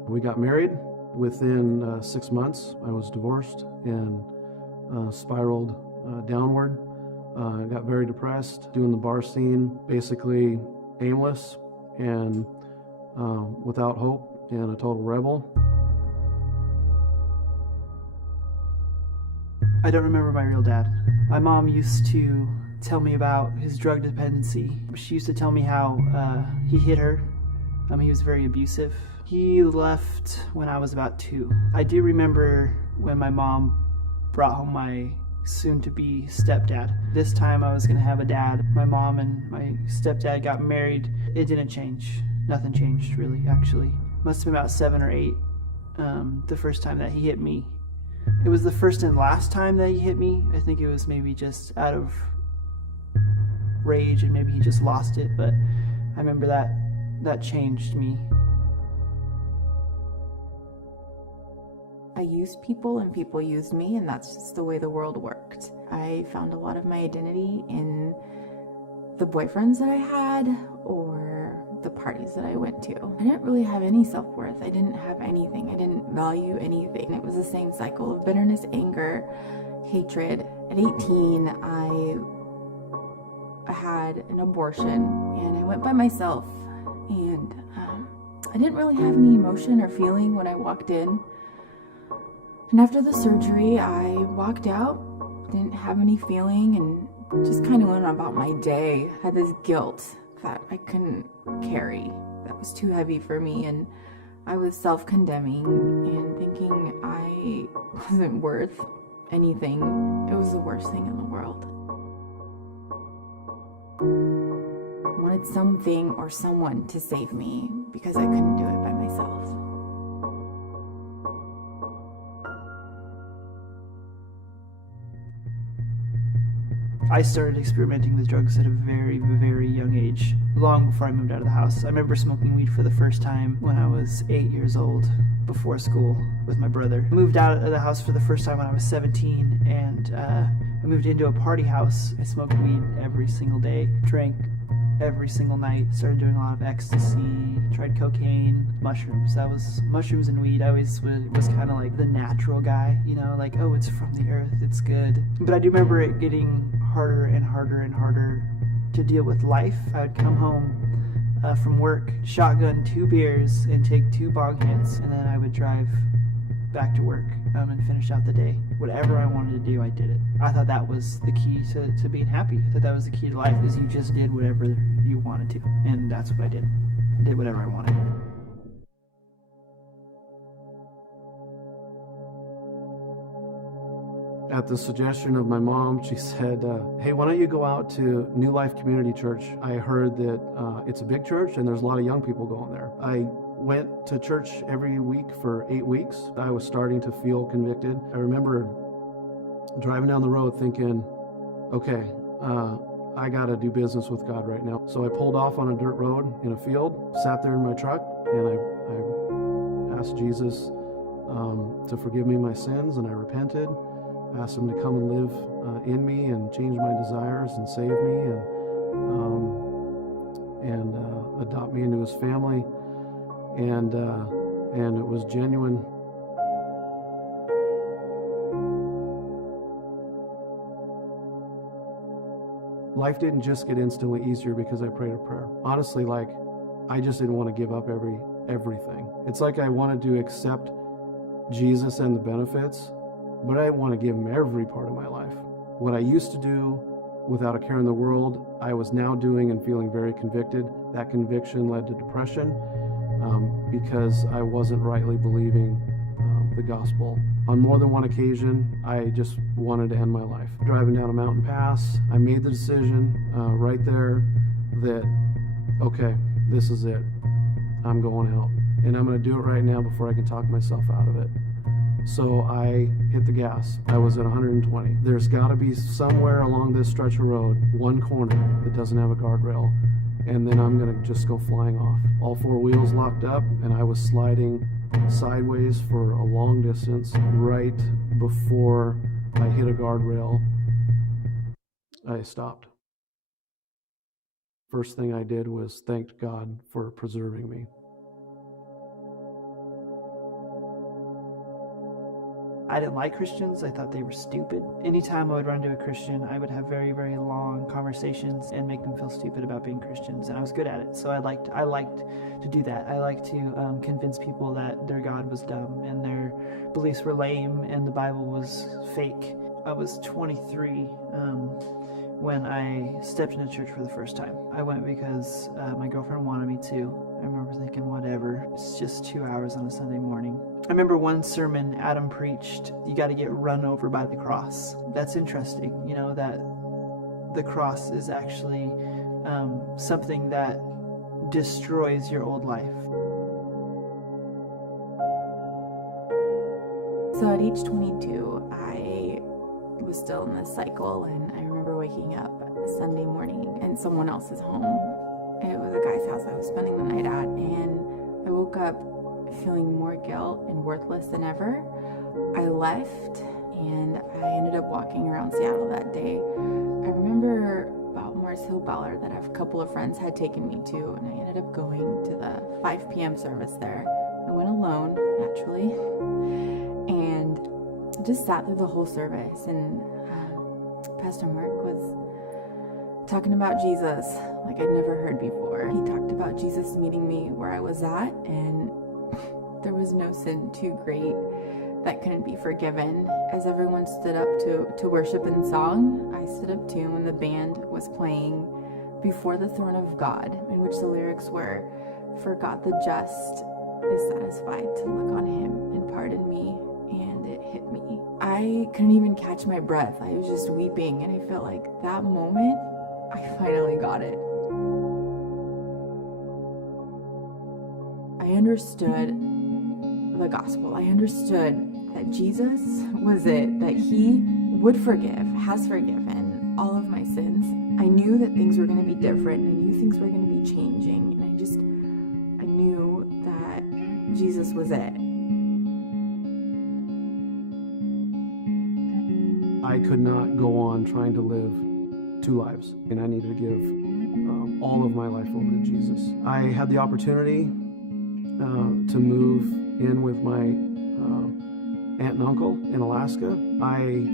We got married. Within 6 months, I was divorced and spiraled downward. I got very depressed, doing the bar scene, basically aimless and without hope and a total rebel. I don't remember my real dad. My mom used to tell me about his drug dependency. She used to tell me how he hit her. He was very abusive. He left when I was about 2. I do remember when my mom brought home my soon-to-be stepdad. This time I was going to have a dad. My mom and my stepdad got married. It didn't change. Nothing changed, really, actually. Must have been about 7 or 8 the first time that he hit me. It was the first and last time that he hit me. I think it was maybe just out of rage and maybe he just lost it, but I remember that changed me. I used people and people used me, and that's just the way the world worked. I found a lot of my identity in the boyfriends that I had or the parties that I went to. I didn't really have any self-worth. I didn't have anything. I didn't value anything. It was the same cycle of bitterness, anger, hatred. At 18, I had an abortion and I went by myself, and I didn't really have any emotion or feeling when I walked in. And after the surgery, I walked out, didn't have any feeling, and just kind of went about my day. I had this guilt that I couldn't carry, that was too heavy for me, and I was self-condemning and thinking I wasn't worth anything. It was the worst thing in the world. I wanted something or someone to save me because I couldn't do it by myself. I started experimenting with drugs at a very, very young age, long before I moved out of the house. I remember smoking weed for the first time when I was 8 years old, before school, with my brother. I moved out of the house for the first time when I was 17, and I moved into a party house. I smoked weed every single day, drank every single night, started doing a lot of ecstasy, tried cocaine, mushrooms. That was mushrooms and weed. I always was kind of like the natural guy, like, oh, it's from the earth, it's good. But I do remember it getting harder and harder and harder to deal with life. I would come home from work, shotgun 2 beers and take 2 bong hits, and then I would drive back to work and finish out the day. Whatever I wanted to do, I did it. I thought that was the key to being happy. I thought that was the key to life, is you just did whatever you wanted to. And that's what I did. I did whatever I wanted. At the suggestion of my mom, she said, hey, why don't you go out to New Life Community Church? I heard that it's a big church and there's a lot of young people going there. I went to church every week for 8 weeks. I was starting to feel convicted. I remember driving down the road thinking, okay, I got to do business with God right now. So I pulled off on a dirt road in a field, sat there in my truck, and I asked Jesus to forgive me my sins, and I repented. Asked him to come and live in me and change my desires and save me and adopt me into his family. And it was genuine. Life didn't just get instantly easier because I prayed a prayer. Honestly, I just didn't want to give up everything. It's like I wanted to accept Jesus and the benefits, but I didn't want to give him every part of my life. What I used to do without a care in the world, I was now doing and feeling very convicted. That conviction led to depression because I wasn't rightly believing the gospel. On more than one occasion, I just wanted to end my life. Driving down a mountain pass, I made the decision right there that, okay, this is it. I'm going out. And I'm going to do it right now before I can talk myself out of it. So I hit the gas. I was at 120. There's got to be somewhere along this stretch of road, one corner that doesn't have a guardrail, and then I'm going to just go flying off. All four wheels locked up, and I was sliding sideways for a long distance. Right before I hit a guardrail, I stopped. First thing I did was thanked God for preserving me. I didn't like Christians. I thought they were stupid. Anytime I would run to a Christian, I would have very, very long conversations and make them feel stupid about being Christians, and I was good at it. So I liked to do that. I liked to convince people that their God was dumb and their beliefs were lame and the Bible was fake. I was 23 when I stepped into church for the first time. I went because my girlfriend wanted me to. I remember thinking, whatever, it's just 2 hours on a Sunday morning. I remember one sermon Adam preached, you got to get run over by the cross. That's interesting, you know, that the cross is actually something that destroys your old life. So at age 22, I was still in this cycle, and I remember waking up Sunday morning in someone else's home. It was a guy's house I was spending the night at, and I woke up feeling more guilt and worthless than ever. I left, and I ended up walking around Seattle that day. I remember about Mars Hill Ballard that a couple of friends had taken me to, and I ended up going to the 5 p.m. service there. I went alone, naturally, and just sat through the whole service, and Pastor Mark was talking about Jesus like I'd never heard before. He talked about Jesus meeting me where I was at, and there was no sin too great that couldn't be forgiven. As everyone stood up to worship in song, I stood up too, and the band was playing Before the Throne of God, in which the lyrics were, "For God the just is satisfied to look on him and pardon me," and it hit me. I couldn't even catch my breath. I was just weeping, and I felt like that moment, I finally got it. I understood the gospel. I understood that Jesus was it, that he would forgive, has forgiven all of my sins. I knew that things were going to be different, and I knew things were going to be changing, and I knew that Jesus was it. I could not go on trying to live 2 lives, and I needed to give all of my life over to Jesus. I had the opportunity to move in with my aunt and uncle in Alaska. I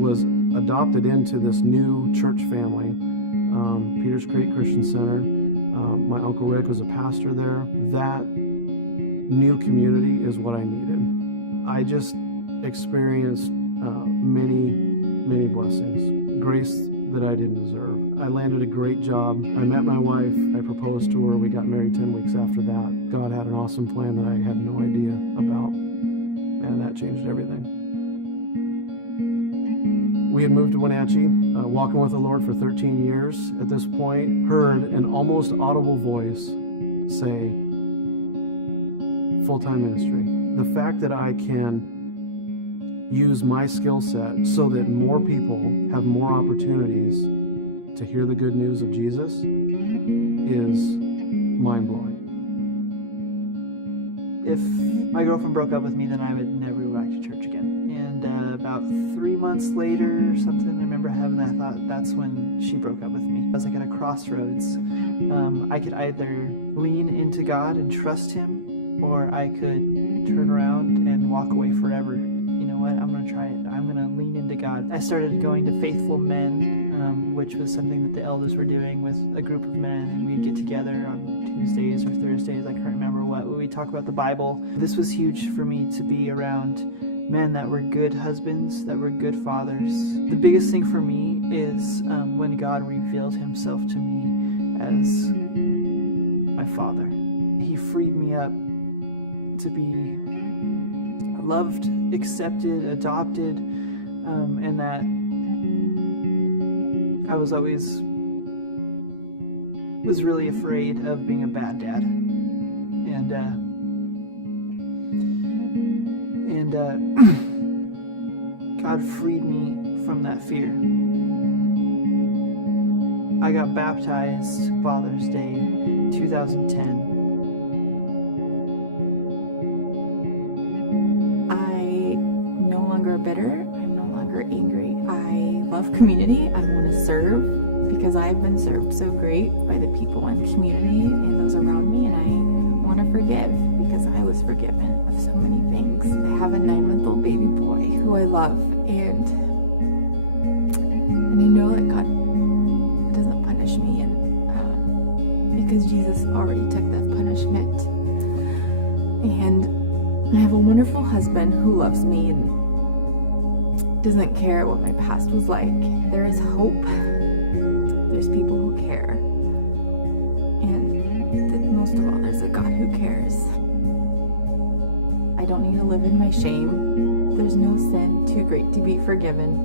was adopted into this new church family, Peters Creek Christian Center. My Uncle Rick was a pastor there. That new community is what I needed. I just experienced many blessings, grace that I didn't deserve. I landed a great job. I met my wife. I proposed to her. We got married 10 weeks after that. God had an awesome plan that I had no idea about, and that changed everything. We had moved to Wenatchee, walking with the Lord for 13 years at this point. Heard an almost audible voice say, full-time ministry. The fact that I can use my skill set so that more people have more opportunities to hear the good news of Jesus is mind-blowing. If my girlfriend broke up with me, then I would never go back to church again. And about 3 months later or something, I remember having that thought. That's when she broke up with me. I was like at a crossroads. I could either lean into God and trust him, or I could turn around and walk away forever. You know what? I'm going to try it. I'm going to lean into God. I started going to Faithful Men, which was something that the elders were doing with a group of men, and we'd get together on Tuesdays or Thursdays. I can't remember what. We talk about the Bible. This was huge for me to be around men that were good husbands, that were good fathers. The biggest thing for me is when God revealed himself to me as my father. He freed me up to be loved, accepted, adopted, and that I was always really afraid of being a bad dad. And God freed me from that fear. I got baptized Father's Day 2010. I'm no longer bitter. I'm no longer angry. I love community. I want to serve because I've been served so great by the people in the community and those around me, and I want to forgive because I was forgiven of so many things. I have a 9-month-old baby boy who I love, and I know that God doesn't punish me, and because Jesus already took that punishment. And I have a wonderful husband who loves me and doesn't care what my past was like. There is hope. There's people who care. And most of all, there's a God who cares. I don't need to live in my shame. There's no sin too great to be forgiven.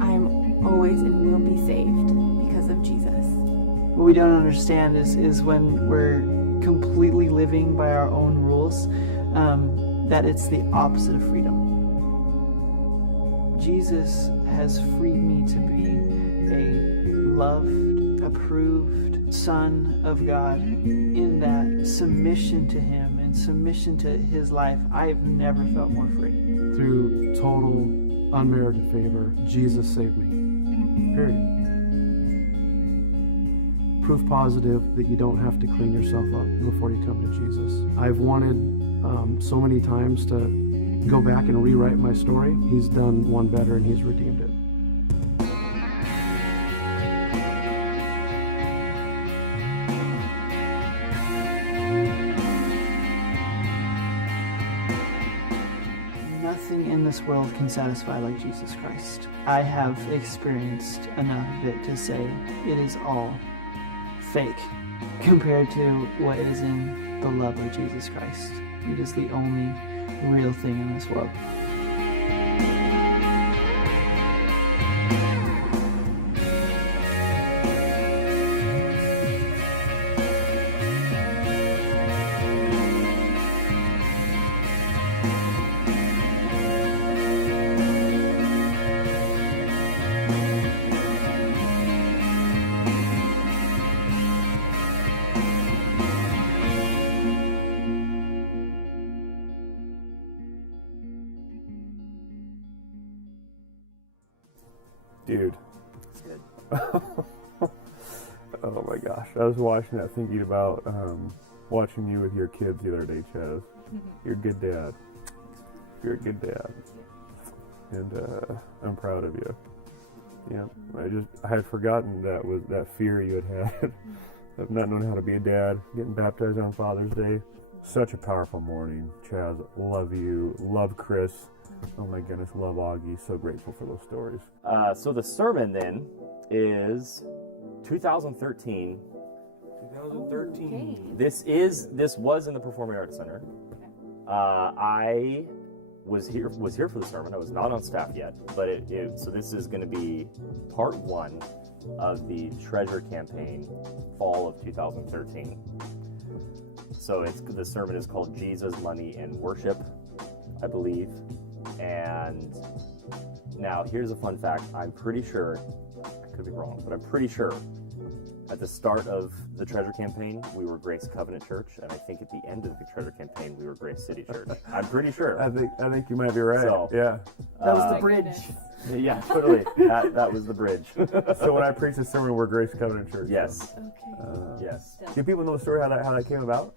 I am always and will be saved because of Jesus. What we don't understand is when we're completely living by our own rules, that it's the opposite of freedom. Jesus has freed me to be a loved, approved son of God. In that submission to him and submission to his life, I've never felt more free. Through total unmerited favor, Jesus saved me. Period. Proof positive that you don't have to clean yourself up before you come to Jesus. I've wanted so many times to go back and rewrite my story. He's done one better and he's redeemed it. Nothing in this world can satisfy like Jesus Christ. I have experienced enough of it to say it is all fake compared to what is in the love of Jesus Christ. It is the only real thing in this world. Dude. It's good. Oh my gosh. I was watching that thinking about watching you with your kids the other day, Chaz. You're a good dad. You're a good dad. And I'm proud of you. Yeah. I had forgotten that fear you had of not knowing how to be a dad, getting baptized on Father's Day. Such a powerful morning. Chaz, love you. Love Chris. Oh my goodness, love Augie. So grateful for those stories. So the sermon then is 2013. 2013. This was in the Performing Arts Center. I was here for the sermon. I was not on staff yet, but so this is going to be part 1 of the Treasure Campaign, fall of 2013. So the sermon is called Jesus, Money, and Worship, I believe. And now here's a fun fact. I'm pretty sure, I could be wrong, but I'm pretty sure at the start of the Treasure Campaign, we were Grace Covenant Church, and I think at the end of the Treasure Campaign, we were Grace City Church. I'm pretty sure. I think you might be right. So, yeah. That was the bridge. Yeah, totally. That was the bridge. So when I preach the sermon, we're Grace Covenant Church. Yes. Okay. Yes. Do people know the story how that came about?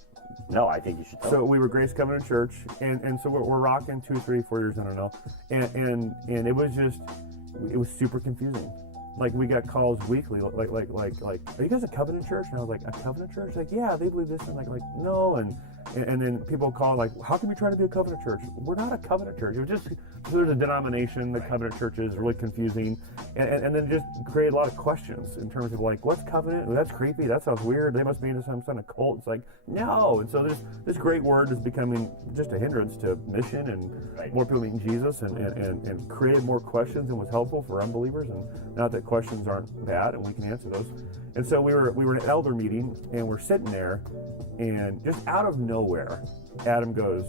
No, I think you should tell. So we were Grace Covenant Church, and so we're rocking 2, 3, 4 years, I don't know, and it was super confusing. Like, we got calls weekly, like, are you guys a Covenant Church? And I was like, a Covenant Church? Like, yeah, they believe this, and like, no, and And then people call like, how can we try to be a covenant church? We're not a covenant church. It was just, there's a denomination, the covenant church is really confusing. And then just create a lot of questions in terms of like, what's covenant? Well, that's creepy. That sounds weird. They must be into some kind of cult. It's like, no. And so this great word is becoming just a hindrance to mission and more people meeting Jesus and created more questions and was helpful for unbelievers. And not that questions aren't bad and we can answer those. And so we were in an elder meeting and we're sitting there and just out of nowhere, Adam goes,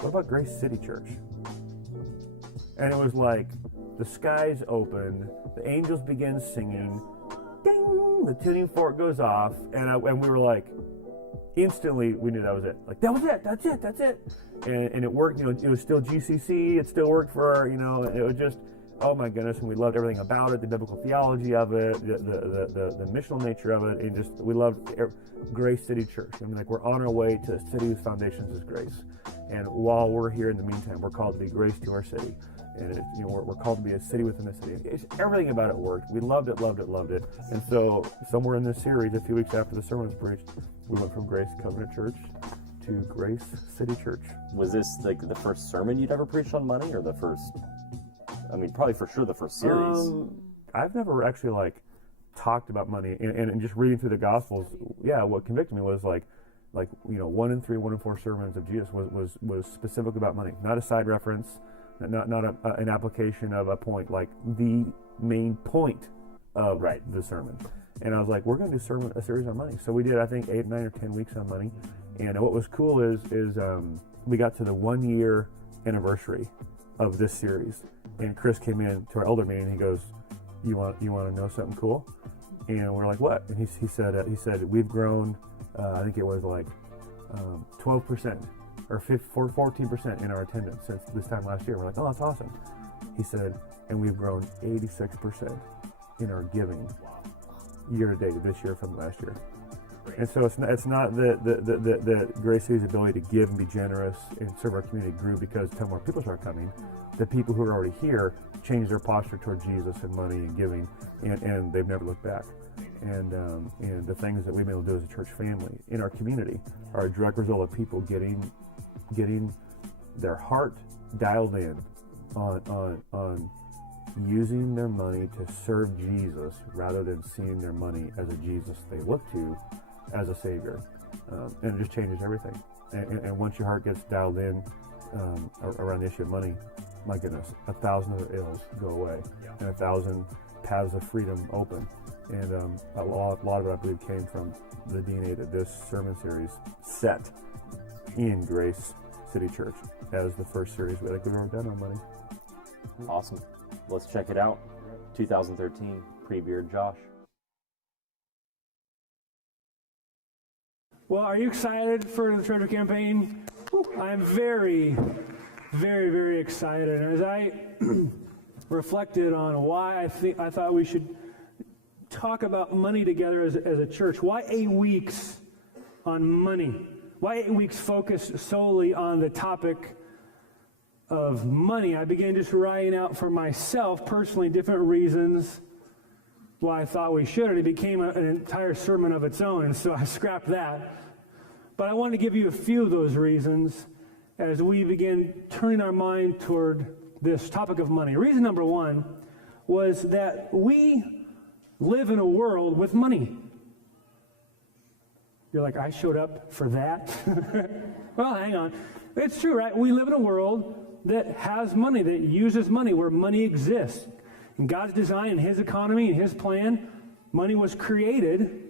what about Grace City Church? And it was like the skies open, the angels begin singing, ding, the tuning fork goes off, and we were like, instantly we knew that was it. Like, that was it, that's it. And it worked, it was still GCC, it still worked for, it was just, oh my goodness, and we loved everything about it, the biblical theology of it, the missional nature of it, and just, we loved Grace City Church. I mean, like, we're on our way to a city whose foundations is grace. And while we're here in the meantime, we're called to be grace to our city. And we're called to be a city within a city. Everything about it worked. We loved it. And so somewhere in this series, a few weeks after the sermon was preached, we went from Grace Covenant Church to Grace City Church. Was this like the first sermon you'd ever preached on money, or the first? I mean, probably for sure the first series. I've never actually talked about money, and just reading through the Gospels. Yeah, what convicted me was like 1 in 3, 1 in 4 sermons of Jesus was specific about money, not a side reference, not an application of a point, like the main point of the sermon. And I was like, we're going to do a series on money. So we did, I think, 8, 9, or 10 weeks on money. And what was cool is we got to the 1 year anniversary of this series, and Chris came in to our elder meeting and he goes, you want to know something cool? And we're like, what? And he said we've grown, I think it was like 12% or 14% in our attendance since this time last year. We're like, oh, that's awesome. He said, and we've grown 86% in our giving year to date this year from last year. And so it's not that Grace City's ability to give and be generous and serve our community grew because 10 more people started coming. The people who are already here changed their posture toward Jesus and money and giving, and they've never looked back. And the things that we've been able to do as a church family in our community are a direct result of people getting their heart dialed in on using their money to serve Jesus rather than seeing their money as a Jesus they look to as a savior. And it just changes everything. And once your heart gets dialed in around the issue of money, my goodness, 1,000 other ills go away, and 1,000 paths of freedom open. And a lot of it, I believe, came from the DNA that this sermon series set in Grace City Church as the first series we ever done on money. Awesome. Let's check it out. 2013, Pre-Beard Josh. Well, are you excited for the treasure campaign? I'm very, very, very excited. And as I reflected on why I thought we should talk about money together as a church, why 8 weeks on money? Why 8 weeks focused solely on the topic of money? I began just writing out for myself personally different reasons why I thought we should, and it became an entire sermon of its own, and so I scrapped that. But I want to give you a few of those reasons as we begin turning our mind toward this topic of money. Reason number one was that we live in a world with money. You're like, I showed up for that? Well, hang on. It's true, right? We live in a world that has money, that uses money, where money exists. In God's design, in His economy, in His plan, money was created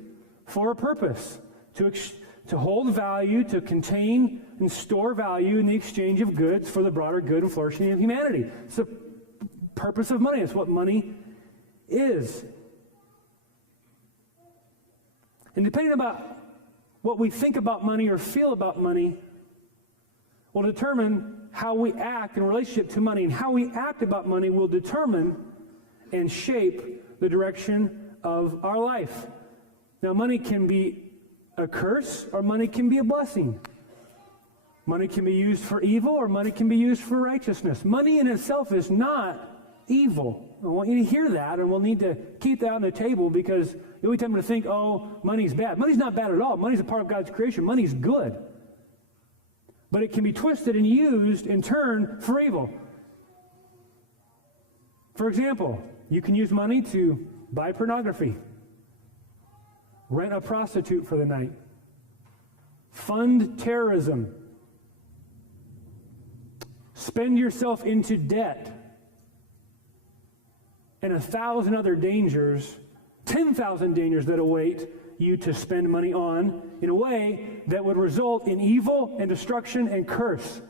for a purpose, to hold value, to contain and store value in the exchange of goods for the broader good and flourishing of humanity. It's the purpose of money. It's what money is. And depending about what we think about money or feel about money will determine how we act in relationship to money. And how we act about money will determine and shape the direction of our life. Now, money can be a curse or money can be a blessing. Money can be used for evil or money can be used for righteousness. Money in itself is not evil. I want you to hear that, and we'll need to keep that on the table, because you'll be tempted to think, oh, money's bad. Money's not bad at all. Money's a part of God's creation. Money's good. But it can be twisted and used in turn for evil. For example, you can use money to buy pornography, rent a prostitute for the night, fund terrorism, spend yourself into debt, and 1,000 other dangers, 10,000 dangers that await you to spend money on in a way that would result in evil and destruction and curse.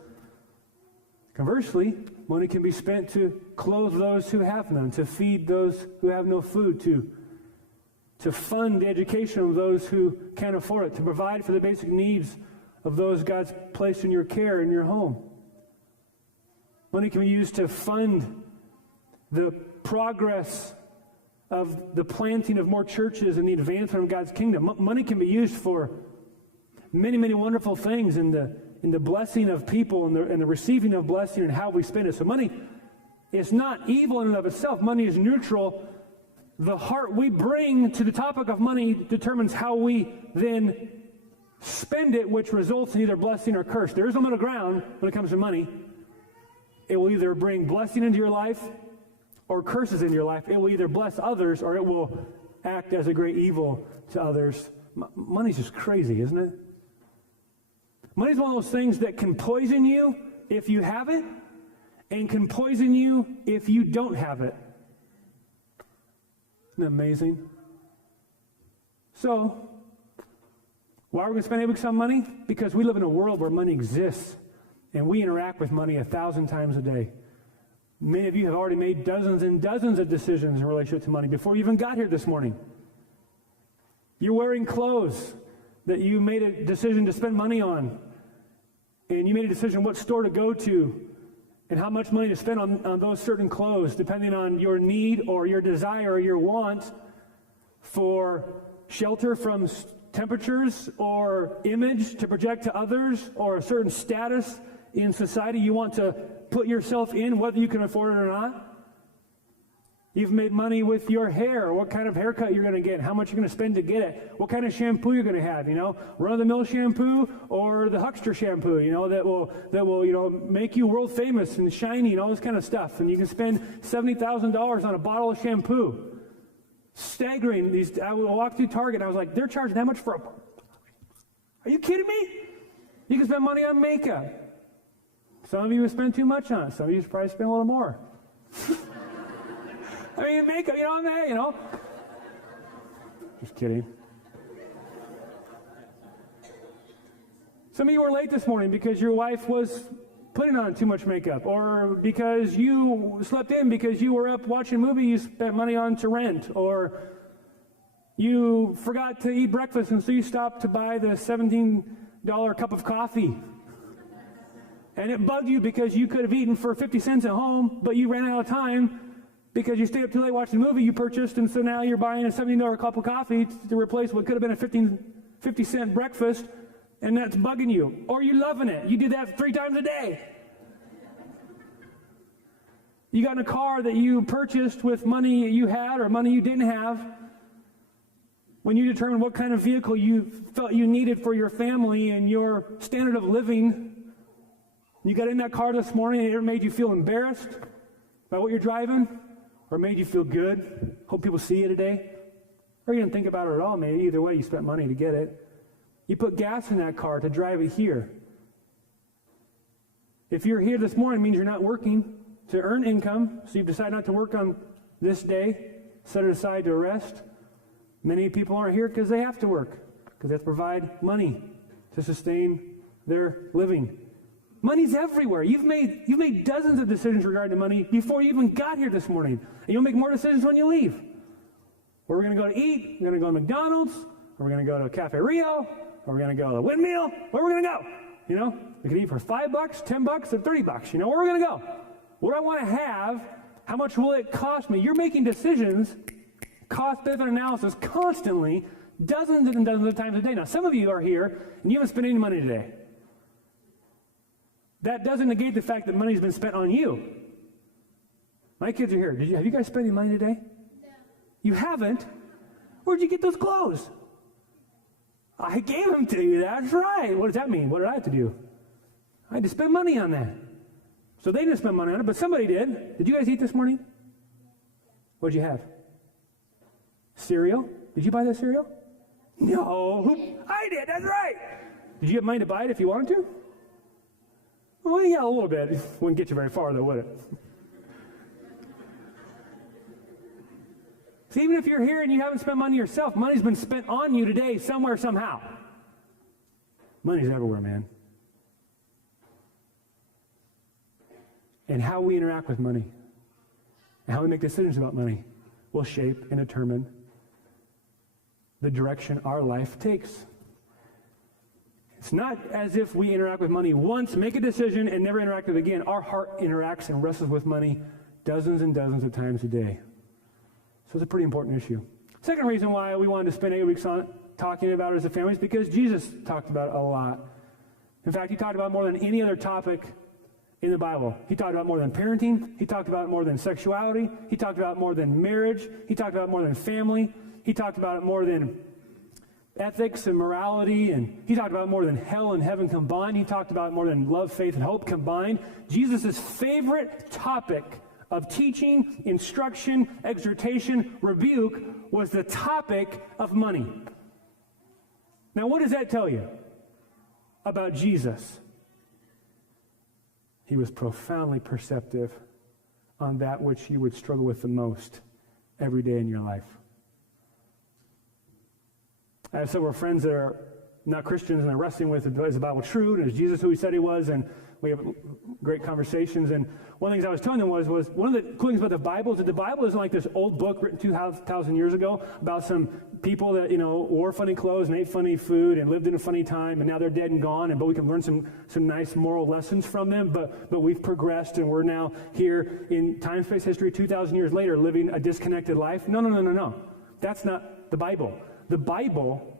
Conversely, money can be spent to clothe those who have none, to feed those who have no food, to fund the education of those who can't afford it, to provide for the basic needs of those God's placed in your care in your home. Money can be used to fund the progress of the planting of more churches and the advancement of God's kingdom. Money can be used for many, many wonderful things in the blessing of people and the receiving of blessing and how we spend it. So money is not evil in and of itself. Money is neutral. The heart we bring to the topic of money determines how we then spend it, which results in either blessing or curse. There is no middle ground when it comes to money. It will either bring blessing into your life or curses in your life. It will either bless others or it will act as a great evil to others. Money's just crazy, isn't it? Money's one of those things that can poison you if you have it, and can poison you if you don't have it. Isn't that amazing? So, why are we going to spend 8 weeks on money? Because we live in a world where money exists, and we interact with money 1,000 times a day. Many of you have already made dozens and dozens of decisions in relationship to money before you even got here this morning. You're wearing clothes that you made a decision to spend money on, and you made a decision what store to go to and how much money to spend on those certain clothes, depending on your need or your desire or your want for shelter from temperatures or image to project to others or a certain status in society you want to put yourself in, whether you can afford it or not. You've made money with your hair, what kind of haircut you're going to get, how much you're going to spend to get it, what kind of shampoo you're going to have, run-of-the-mill shampoo or the Huckster shampoo, that will make you world famous and shiny and all this kind of stuff. And you can spend $70,000 on a bottle of shampoo. Staggering. I would walk through Target and I was like, they're charging that much for a... Are you kidding me? You can spend money on makeup. Some of you would spend too much on it. Some of you should probably spend a little more. I mean, makeup, Just kidding. Some of you were late this morning because your wife was putting on too much makeup, or because you slept in because you were up watching a movie you spent money on to rent, or you forgot to eat breakfast and so you stopped to buy the $17 cup of coffee. And it bugged you because you could have eaten for 50 cents at home, but you ran out of time because you stayed up too late watching the movie you purchased, and so now you're buying a $17 cup of coffee to replace what could have been a 50-cent breakfast, and that's bugging you. Or you're loving it. You do that 3 times a day. You got in a car that you purchased with money you had or money you didn't have. When you determined what kind of vehicle you felt you needed for your family and your standard of living, you got in that car this morning and it made you feel embarrassed by what you're driving, or made you feel good, hope people see you today, or you didn't think about it at all. Maybe either way, you spent money to get it. You put gas in that car to drive it here. If you're here this morning, it means you're not working to earn income, so you've decided not to work on this day, set it aside to rest. Many people aren't here because they have to work, because they have to provide money to sustain their living. Money's everywhere. You've made dozens of decisions regarding money before you even got here this morning. And you'll make more decisions when you leave. Where we're going to go to eat, we're going to go to McDonald's, or we're going to go to Cafe Rio, or we're going to go to the Windmill. Where we're going to go? We can eat for $5, $10, or $30. Where we're going to go? What do I want to have? How much will it cost me? You're making decisions, cost-benefit analysis, constantly, dozens and dozens of times a day. Now, some of you are here, and you haven't spent any money today. That doesn't negate the fact that money's been spent on you. My kids are here. Have you guys spent any money today? No. You haven't? Where'd you get those clothes? I gave them to you. That's right. What does that mean? What did I have to do? I had to spend money on that. So they didn't spend money on it, but somebody did. Did you guys eat this morning? What'd you have? Cereal? Did you buy that cereal? No. I did. That's right. Did you have money to buy it if you wanted to? Well, yeah, a little bit. It wouldn't get you very far, though, would it? So even if you're here and you haven't spent money yourself, money's been spent on you today somewhere, somehow. Money's everywhere, man. And how we interact with money and how we make decisions about money will shape and determine the direction our life takes. It's not as if we interact with money once, make a decision, and never interact with it again. Our heart interacts and wrestles with money dozens and dozens of times a day. So it's a pretty important issue. Second reason why we wanted to spend 8 weeks on talking about it as a family is because Jesus talked about it a lot. In fact, he talked about it more than any other topic in the Bible. He talked about more than parenting. He talked about more than sexuality. He talked about more than marriage. He talked about more than family. He talked about it more than ethics and morality. And he talked about more than hell and heaven combined. He talked about more than love, faith, and hope combined. Jesus' favorite topic of teaching, instruction, exhortation, rebuke was the topic of money. Now, what does that tell you about Jesus? He was profoundly perceptive on that which you would struggle with the most every day in your life. I have several friends that are not Christians and they're wrestling with, is the Bible true? And is Jesus who he said he was? And we have great conversations. And one of the things I was telling them was one of the cool things about the Bible is that the Bible isn't like this old book written 2,000 years ago about some people that, wore funny clothes and ate funny food and lived in a funny time and now they're dead and gone. But we can learn some nice moral lessons from them. But we've progressed and we're now here in time, space, history, 2,000 years later, living a disconnected life. No. That's not the Bible. The Bible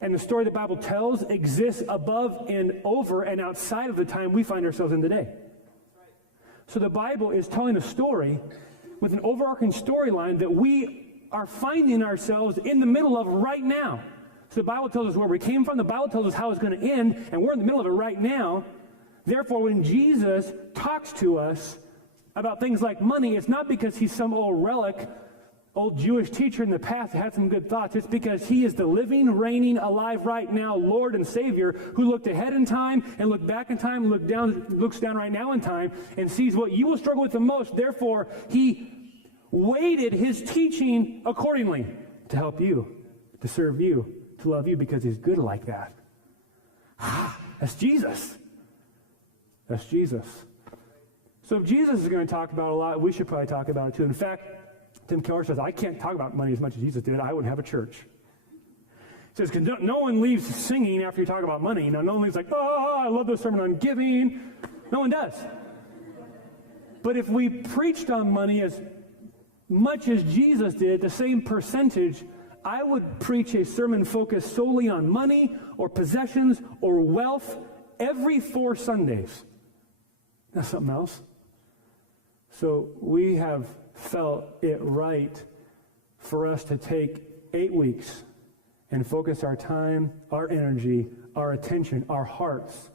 and the story the Bible tells exists above and over and outside of the time we find ourselves in today. So the Bible is telling a story with an overarching storyline that we are finding ourselves in the middle of right now. So the Bible tells us where we came from, the Bible tells us how it's going to end, and we're in the middle of it right now. Therefore, when Jesus talks to us about things like money, it's not because he's some old relic, old Jewish teacher in the past that had some good thoughts. It's because he is the living, reigning, alive right now Lord and Savior who looked ahead in time and looked back in time and looks down right now in time and sees what you will struggle with the most. Therefore, he weighted his teaching accordingly to help you, to serve you, to love you because he's good like that. That's Jesus. That's Jesus. So if Jesus is going to talk about a lot, we should probably talk about it too. In fact, Tim Keller says, I can't talk about money as much as Jesus did. I wouldn't have a church. He says, because no one leaves singing after you talk about money. No one leaves like, I love the sermon on giving. No one does. But if we preached on money as much as Jesus did, the same percentage, I would preach a sermon focused solely on money or possessions or wealth every 4 Sundays. That's something else. So we have felt it right for us to take 8 weeks and focus our time, our energy, our attention, our hearts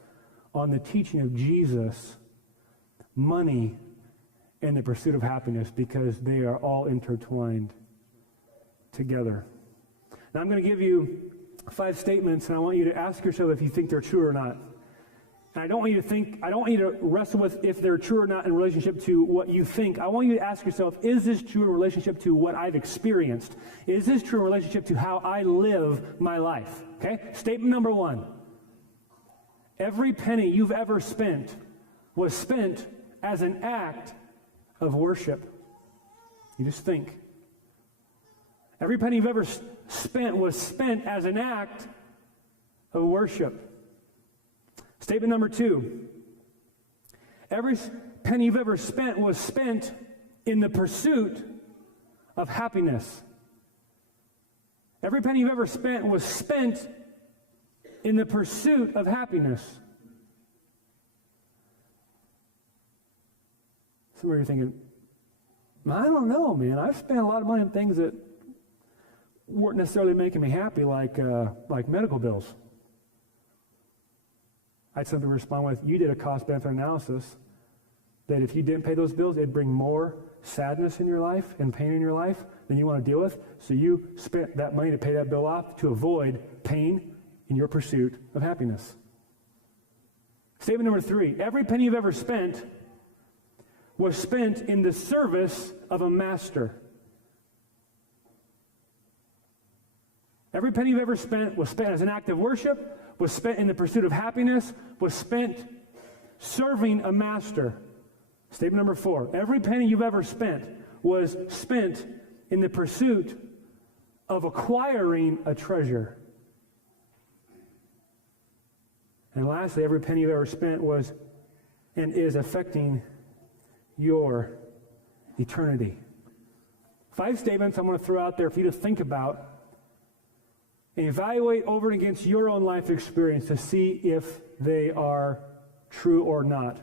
on the teaching of Jesus, money, and the pursuit of happiness because they are all intertwined together. Now I'm going to give you 5 statements and I want you to ask yourself if you think they're true or not. And I don't want you to wrestle with if they're true or not in relationship to what you think. I want you to ask yourself, is this true in relationship to what I've experienced? Is this true in relationship to how I live my life? Okay? Statement number 1. Every penny you've ever spent was spent as an act of worship. You just think. Every penny you've ever spent was spent as an act of worship. Statement number 2. Every penny you've ever spent was spent in the pursuit of happiness. Every penny you've ever spent was spent in the pursuit of happiness. Some of you are thinking, I don't know, man. I've spent a lot of money on things that weren't necessarily making me happy, like medical bills. I had something to respond with, you did a cost-benefit analysis that if you didn't pay those bills, it'd bring more sadness in your life and pain in your life than you want to deal with. So you spent that money to pay that bill off to avoid pain in your pursuit of happiness. Statement number 3, every penny you've ever spent was spent in the service of a master. Every penny you've ever spent was spent as an act of worship, was spent in the pursuit of happiness, was spent serving a master. Statement number 4, every penny you've ever spent was spent in the pursuit of acquiring a treasure. And lastly, every penny you've ever spent was and is affecting your eternity. 5 statements I'm going to throw out there for you to think about and evaluate over and against your own life experience to see if they are true or not.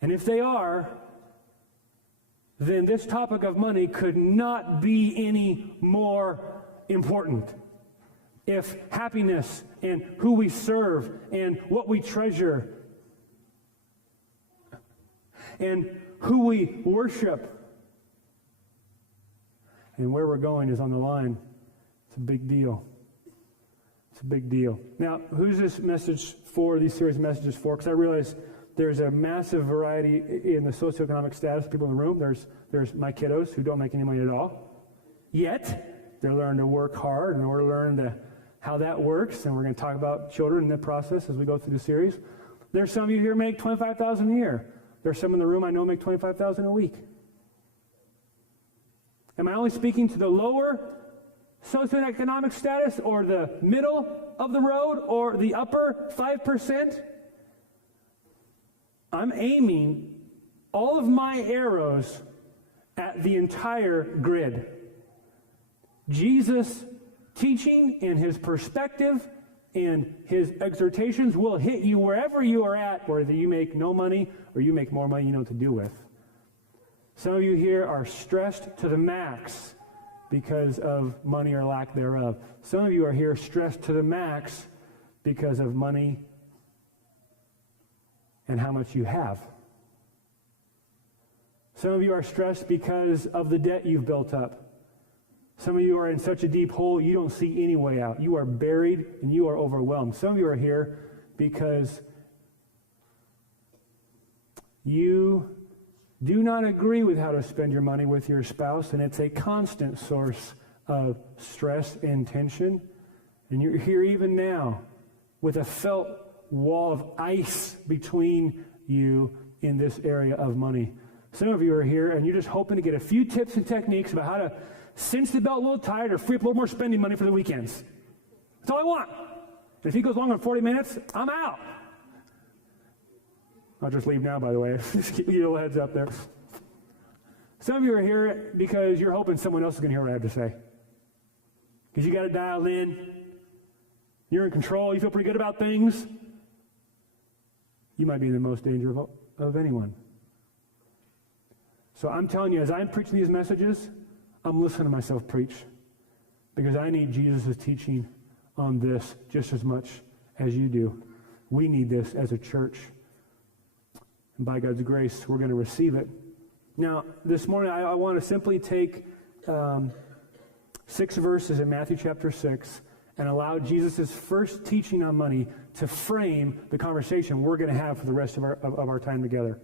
And if they are, then this topic of money could not be any more important. If happiness and who we serve and what we treasure and who we worship and where we're going is on the line, it's a big deal. It's a big deal. Now, who's this message for, these series of messages for? Because I realize there's a massive variety in the socioeconomic status of people in the room. There's my kiddos who don't make any money at all. Yet, they're learning to work hard, and we're learning how that works, and we're going to talk about children in the process as we go through the series. There's some of you here make $25,000 a year. There's some in the room I know make $25,000 a week. Am I only speaking to the lower socioeconomic status, or the middle of the road, or the upper 5%? I'm aiming all of my arrows at the entire grid. Jesus' teaching and his perspective and his exhortations will hit you wherever you are at, whether you make no money or you make more money you know what to do with. Some of you here are stressed to the max because of money or lack thereof. Some of you are here stressed to the max because of money and how much you have. Some of you are stressed because of the debt you've built up. Some of you are in such a deep hole you don't see any way out. You are buried and you are overwhelmed. Some of you are here because you do not agree with how to spend your money with your spouse, and it's a constant source of stress and tension. And you're here even now with a felt wall of ice between you in this area of money. Some of you are here and you're just hoping to get a few tips and techniques about how to cinch the belt a little tight or free up a little more spending money for the weekends. That's all I want. And if he goes longer than 40 minutes, I'm out. I'll just leave now, by the way. Just give you a little heads up there. Some of you are here because you're hoping someone else is going to hear what I have to say. Because you got it dialed in. You're in control. You feel pretty good about things. You might be in the most danger of anyone. So I'm telling you, as I'm preaching these messages, I'm listening to myself preach. Because I need Jesus' teaching on this just as much as you do. We need this as a church. And by God's grace, we're going to receive it. Now, this morning, I want to simply take 6 verses in Matthew chapter 6 and allow Jesus' first teaching on money to frame the conversation we're going to have for the rest of our time together.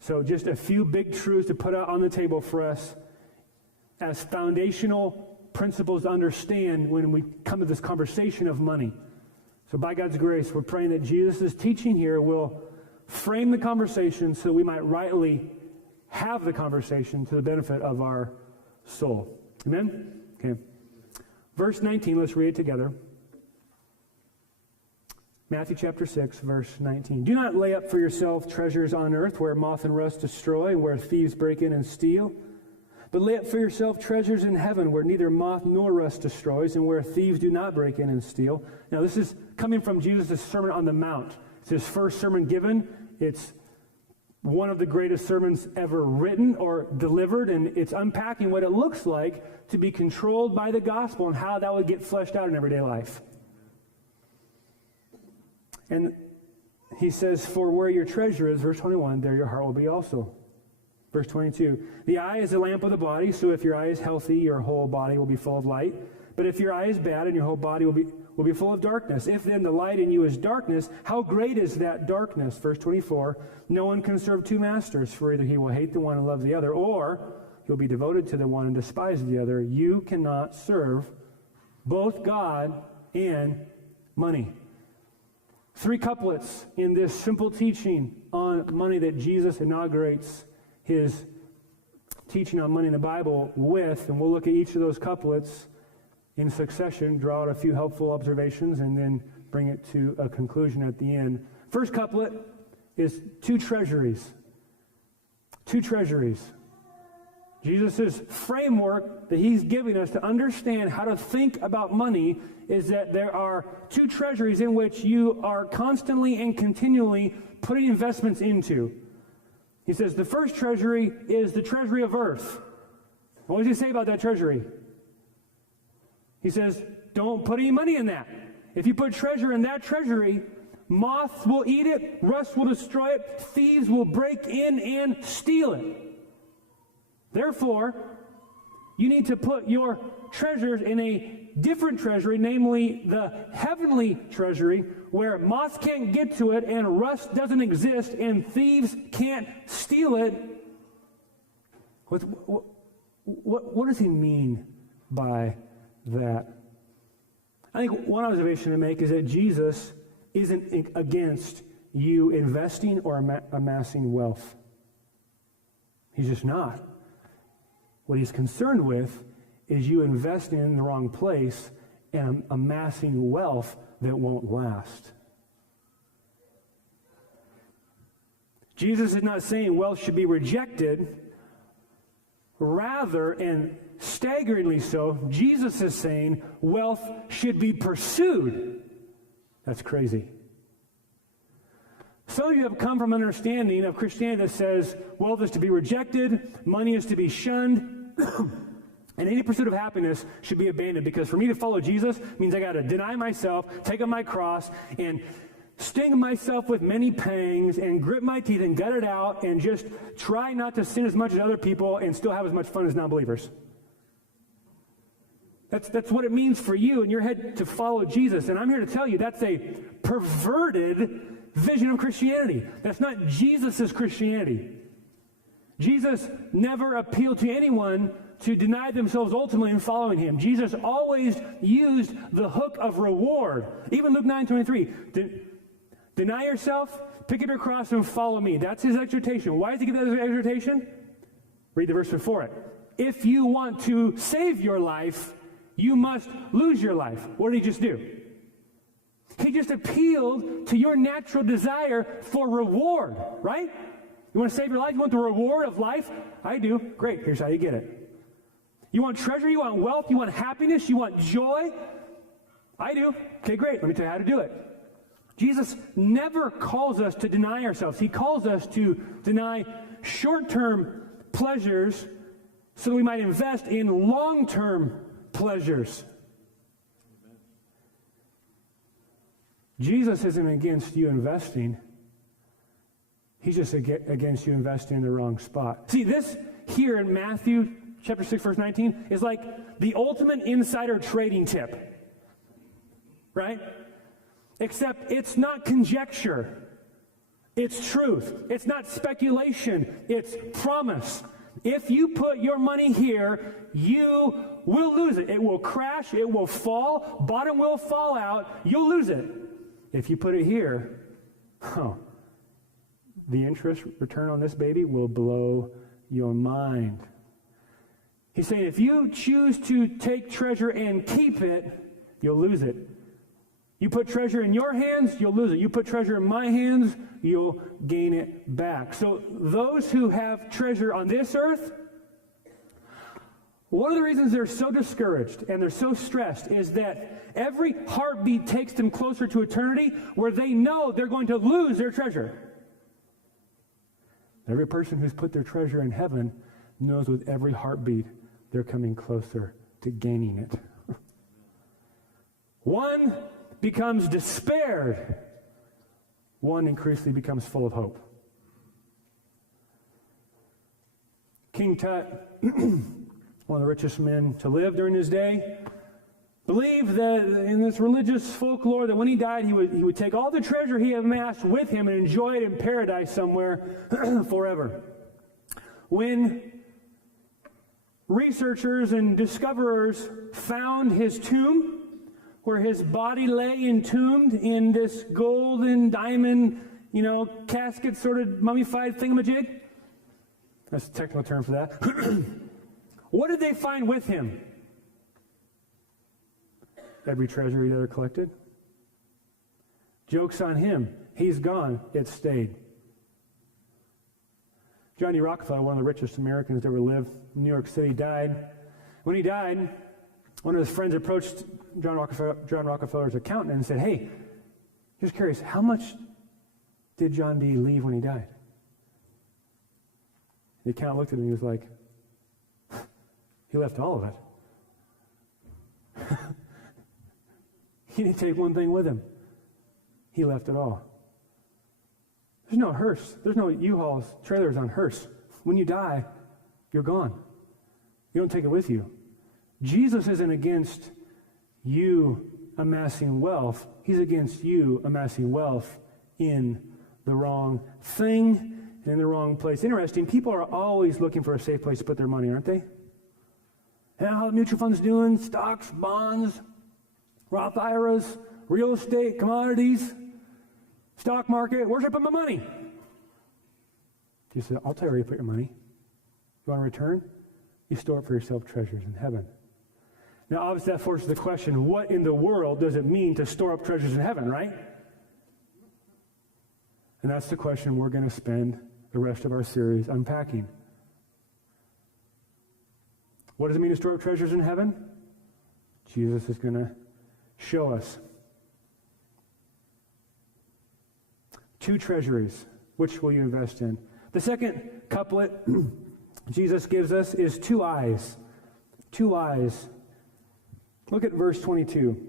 So just a few big truths to put out on the table for us as foundational principles to understand when we come to this conversation of money. So by God's grace, we're praying that Jesus' teaching here will frame the conversation so we might rightly have the conversation to the benefit of our soul. Amen? Okay. Verse 19, let's read it together. Matthew chapter 6, verse 19. Do not lay up for yourself treasures on earth where moth and rust destroy and where thieves break in and steal. But lay up for yourself treasures in heaven where neither moth nor rust destroys and where thieves do not break in and steal. Now this is coming from Jesus' Sermon on the Mount. It's his first sermon given. It's one of the greatest sermons ever written or delivered, and it's unpacking what it looks like to be controlled by the gospel and how that would get fleshed out in everyday life. And he says, for where your treasure is, verse 21, there your heart will be also. Verse 22, the eye is the lamp of the body, so if your eye is healthy, your whole body will be full of light. But if your eye is bad, and your whole body will be full of darkness. If then the light in you is darkness, how great is that darkness? Verse 24, no one can serve two masters, for either he will hate the one and love the other, or he'll be devoted to the one and despise the other. You cannot serve both God and money. 3 couplets in this simple teaching on money that Jesus inaugurates his teaching on money in the Bible with, and we'll look at each of those couplets in succession, draw out a few helpful observations, and then bring it to a conclusion at the end. First couplet is 2 treasuries. 2 treasuries. Jesus' framework that he's giving us to understand how to think about money is that there are 2 treasuries in which you are constantly and continually putting investments into. He says the first treasury is the treasury of earth. What does he say about that treasury? He says, don't put any money in that. If you put treasure in that treasury, moths will eat it, rust will destroy it, thieves will break in and steal it. Therefore, you need to put your treasures in a different treasury, namely the heavenly treasury, where moths can't get to it and rust doesn't exist and thieves can't steal it. What does he mean by that? I think one observation to make is that Jesus isn't against you investing or amassing wealth. He's just not. What he's concerned with is you investing in the wrong place and amassing wealth that won't last. Jesus is not saying wealth should be rejected. Rather, and staggeringly so, Jesus is saying wealth should be pursued. That's crazy. Some of you have come from an understanding of Christianity that says wealth is to be rejected, money is to be shunned, and any pursuit of happiness should be abandoned, because for me to follow Jesus means I got to deny myself, take up my cross, and sting myself with many pangs, and grit my teeth and gut it out, and just try not to sin as much as other people and still have as much fun as non-believers. That's what it means for you in your head to follow Jesus. And I'm here to tell you that's a perverted vision of Christianity. That's not Jesus' Christianity. Jesus never appealed to anyone to deny themselves ultimately in following him. Jesus always used the hook of reward. Even Luke 9:23. Deny yourself, pick up your cross, and follow me. That's his exhortation. Why does he give that exhortation? Read the verse before it. If you want to save your life, you must lose your life. What did he just do? He just appealed to your natural desire for reward, right? You want to save your life? You want the reward of life? I do. Great. Here's how you get it. You want treasure? You want wealth? You want happiness? You want joy? I do. Okay, great. Let me tell you how to do it. Jesus never calls us to deny ourselves. He calls us to deny short-term pleasures so that we might invest in long-term pleasures. Jesus isn't against you investing. He's just against you investing in the wrong spot. See, this here in Matthew chapter 6, verse 19 is like the ultimate insider trading tip. Right? Except it's not conjecture. It's truth. It's not speculation. It's promise. If you put your money here, you will lose it. It will crash. It will fall. Bottom will fall out. You'll lose it. If you put it here, the interest return on this baby will blow your mind. He's saying if you choose to take treasure and keep it, you'll lose it. You put treasure in your hands, you'll lose it. You put treasure in my hands, you'll gain it back. So those who have treasure on this earth, one of the reasons they're so discouraged and they're so stressed is that every heartbeat takes them closer to eternity where they know they're going to lose their treasure. Every person who's put their treasure in heaven knows with every heartbeat they're coming closer to gaining it. One becomes despaired. One increasingly becomes full of hope. King Tut, one of the richest men to live during his day, believed that in this religious folklore that when he died, he would take all the treasure he amassed with him and enjoy it in paradise somewhere forever. When researchers and discoverers found his tomb, where his body lay entombed in this golden diamond, casket sort of mummified thingamajig, that's a technical term for that. What did they find with him? Every treasure he'd ever collected. Joke's on him. He's gone. It stayed. Johnny Rockefeller, one of the richest Americans to ever live in New York City, died. When he died, one of his friends approached John Rockefeller's accountant and said, "Hey, just curious, how much did John D. leave when he died?" The accountant looked at him and he was like, "He left all of it." He didn't take one thing with him. He left it all. There's no hearse. There's no U-Hauls, trailers on hearse. When you die, you're gone. You don't take it with you. Jesus isn't against you amassing wealth. He's against you amassing wealth in the wrong thing and in the wrong place. Interesting, people are always looking for a safe place to put their money, aren't they? And how the mutual funds doing? Stocks, bonds, Roth IRAs, real estate, commodities, stock market. Where's I put my money? You said, I'll tell you where you put your money. You want a return? You store it for yourself treasures in heaven. Now, obviously, that forces the question, what in the world does it mean to store up treasures in heaven, right? And that's the question we're going to spend the rest of our series unpacking. What does it mean to store up treasures in heaven? Jesus is going to show us. 2 treasuries. Which will you invest in? The second couplet Jesus gives us is 2 eyes. 2 eyes. Look at verse 22.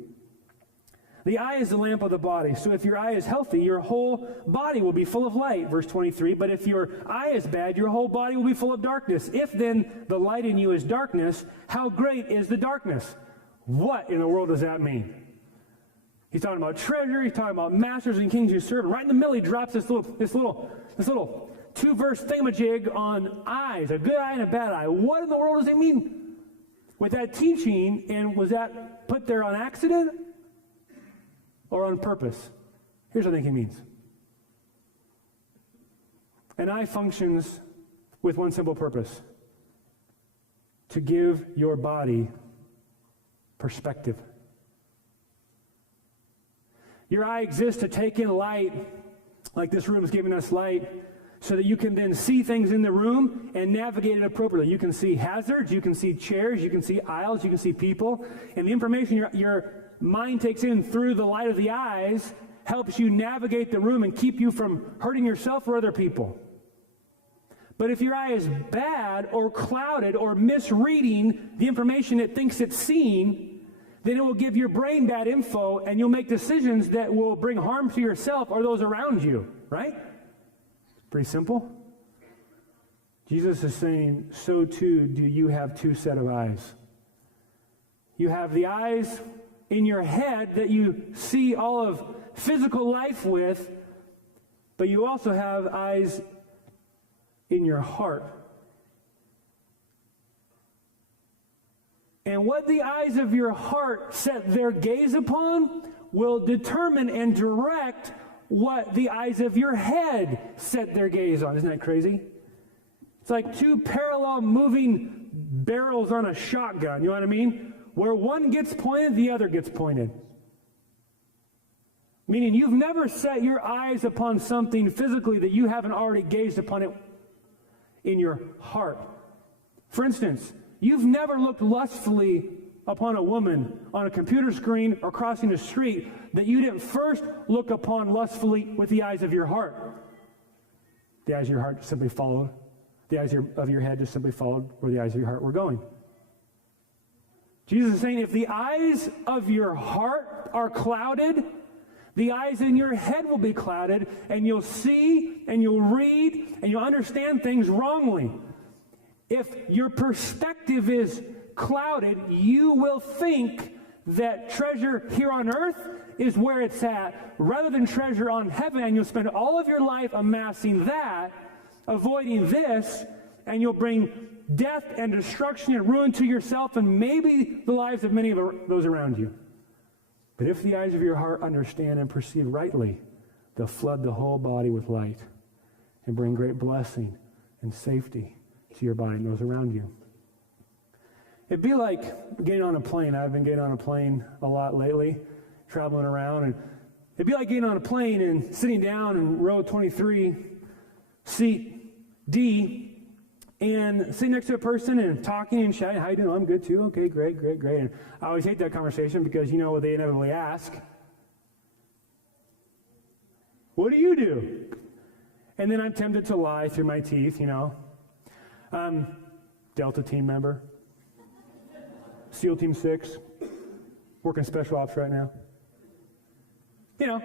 The eye is the lamp of the body. So if your eye is healthy, your whole body will be full of light. Verse 23. But if your eye is bad, your whole body will be full of darkness. If then the light in you is darkness, how great is the darkness? What in the world does that mean? He's talking about treasure. He's talking about masters and kings who serve. And right in the middle, he drops this little 2-verse thingamajig on eyes, a good eye and a bad eye. What in the world does it mean with that teaching? And was that put there on accident or on purpose? Here's what I think he means. An eye functions with one simple purpose: to give your body perspective. Your eye exists to take in light, like this room is giving us light, so that you can then see things in the room and navigate it appropriately. You can see hazards, you can see chairs, you can see aisles, you can see people, and the information your mind takes in through the light of the eyes helps you navigate the room and keep you from hurting yourself or other people. But if your eye is bad or clouded or misreading the information it thinks it's seeing, then it will give your brain bad info and you'll make decisions that will bring harm to yourself or those around you, right? Pretty simple. Jesus is saying, so too do you have 2 sets of eyes. You have the eyes in your head that you see all of physical life with, but you also have eyes in your heart. And what the eyes of your heart set their gaze upon will determine and direct what the eyes of your head set their gaze on. Isn't that crazy? It's like 2 parallel moving barrels on a shotgun, you know what I mean? Where one gets pointed, the other gets pointed. Meaning you've never set your eyes upon something physically that you haven't already gazed upon it in your heart. For instance, you've never looked lustfully upon a woman on a computer screen or crossing a street that you didn't first look upon lustfully with the eyes of your heart. The eyes of your heart simply followed. The eyes of your head just simply followed where the eyes of your heart were going. Jesus is saying, if the eyes of your heart are clouded, the eyes in your head will be clouded, and you'll see, and you'll read, and you'll understand things wrongly. If your perspective is clouded, you will think that treasure here on earth is where it's at, rather than treasure on heaven, and you'll spend all of your life amassing that, avoiding this, and you'll bring death and destruction and ruin to yourself and maybe the lives of many of those around you. But if the eyes of your heart understand and perceive rightly, they'll flood the whole body with light and bring great blessing and safety to your body and those around you. It'd be like getting on a plane. I've been getting on a plane a lot lately, traveling around, and it'd be like getting on a plane and sitting down in row 23, seat D, and sitting next to a person and talking and shouting, how you doing? I'm good too. Okay, great. And I always hate that conversation because you know what they inevitably ask. What do you do? And then I'm tempted to lie through my teeth, you know. Delta team member. SEAL Team 6. Working special ops right now. You know,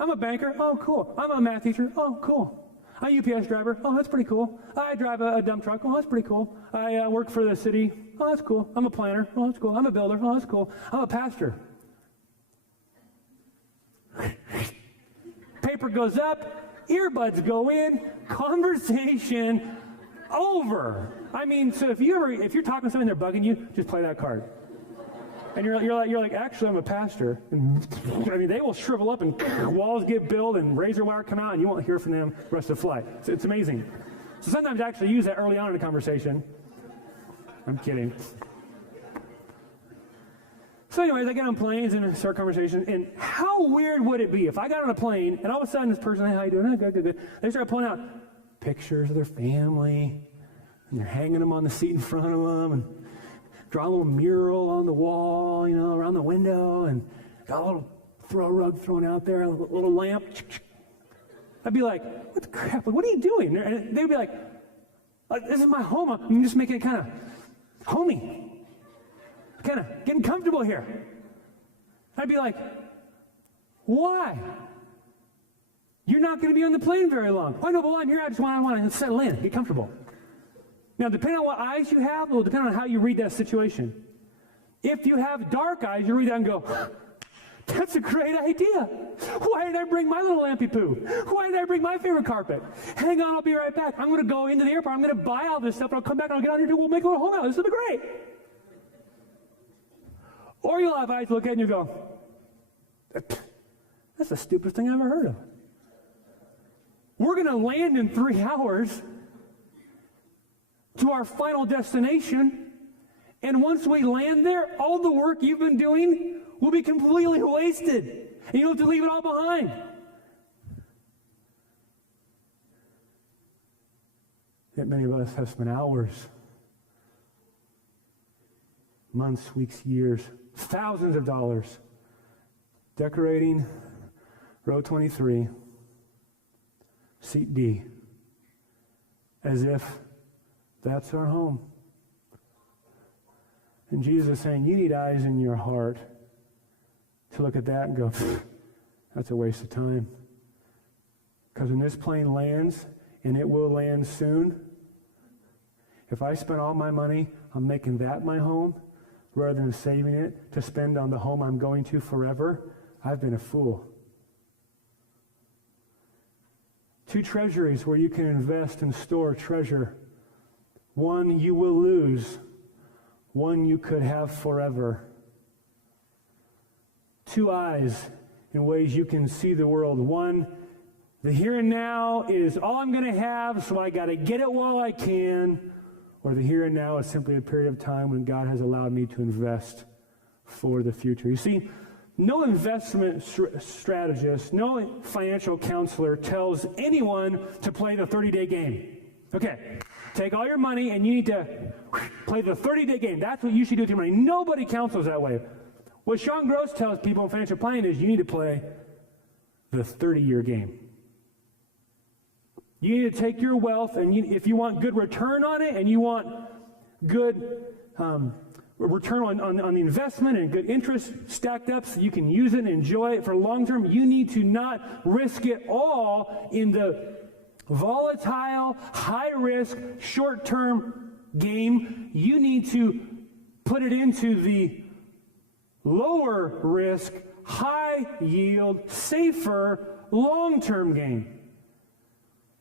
I'm a banker. Oh, cool. I'm a math teacher. Oh, cool. I'm a UPS driver. Oh, that's pretty cool. I drive a dump truck. Oh, that's pretty cool. I work for the city. Oh, that's cool. I'm a planner. Oh, that's cool. I'm a builder. Oh, that's cool. I'm a pastor. Paper goes up. Earbuds go in. Conversation over. I mean, so if you're talking to someone and they're bugging you, just play that card. And you're like, actually, I'm a pastor. And, I mean, they will shrivel up and walls get built and razor wire come out, and you won't hear from them the rest of the flight. It's amazing. So sometimes I actually use that early on in a conversation. I'm kidding. So anyways, I get on planes and start conversation. And how weird would it be if I got on a plane and all of a sudden this person, hey, how you doing? Oh, good. They start pulling out pictures of their family, and they're hanging them on the seat in front of them, and draw a little mural on the wall, you know, around the window, and got a little throw rug thrown out there, a little lamp. I'd be like, what the crap? What are you doing? And they'd be like, this is my home. I'm just making it kind of homey, kind of getting comfortable here. I'd be like, why? You're not going to be on the plane very long. Oh, no, well, I'm here. I want to settle in, get comfortable. Now, depending on what eyes you have, it will depend on how you read that situation. If you have dark eyes, you read that and go, that's a great idea. Why did I bring my little lampy poo? Why did I bring my favorite carpet? Hang on, I'll be right back. I'm going to go into the airport. I'm going to buy all this stuff, and I'll come back and I'll get on here and we'll make a little home out. This will be great. Or you'll have eyes to look at it and you go, that's the stupidest thing I've ever heard of. We're going to land in 3 hours to our final destination, and once we land there, all the work you've been doing will be completely wasted, and you'll have to leave it all behind. Yet many of us have spent hours, months, weeks, years, thousands of dollars decorating row 23, seat D, as if that's our home. And Jesus is saying, you need eyes in your heart to look at that and go, that's a waste of time. Because when this plane lands, and it will land soon, if I spend all my money on making that my home, rather than saving it to spend on the home I'm going to forever, I've been a fool. 2 treasuries where you can invest and store treasure. One you will lose. One you could have forever. 2 eyes in ways you can see the world. One, the here and now is all I'm going to have, so I got to get it while I can. Or the here and now is simply a period of time when God has allowed me to invest for the future. You see, no investment strategist, no financial counselor tells anyone to play the 30-day game. Okay, take all your money and you need to play the 30-day game. That's what you should do with your money. Nobody counsels that way. What Sean Gross tells people in financial planning is you need to play the 30-year game. You need to take your wealth, and if you want good return on it, and you want good return on the investment and good interest stacked up so you can use it and enjoy it for long term, you need to not risk it all in the volatile, high-risk, short-term game. You need to put it into the lower risk, high-yield, safer, long-term game.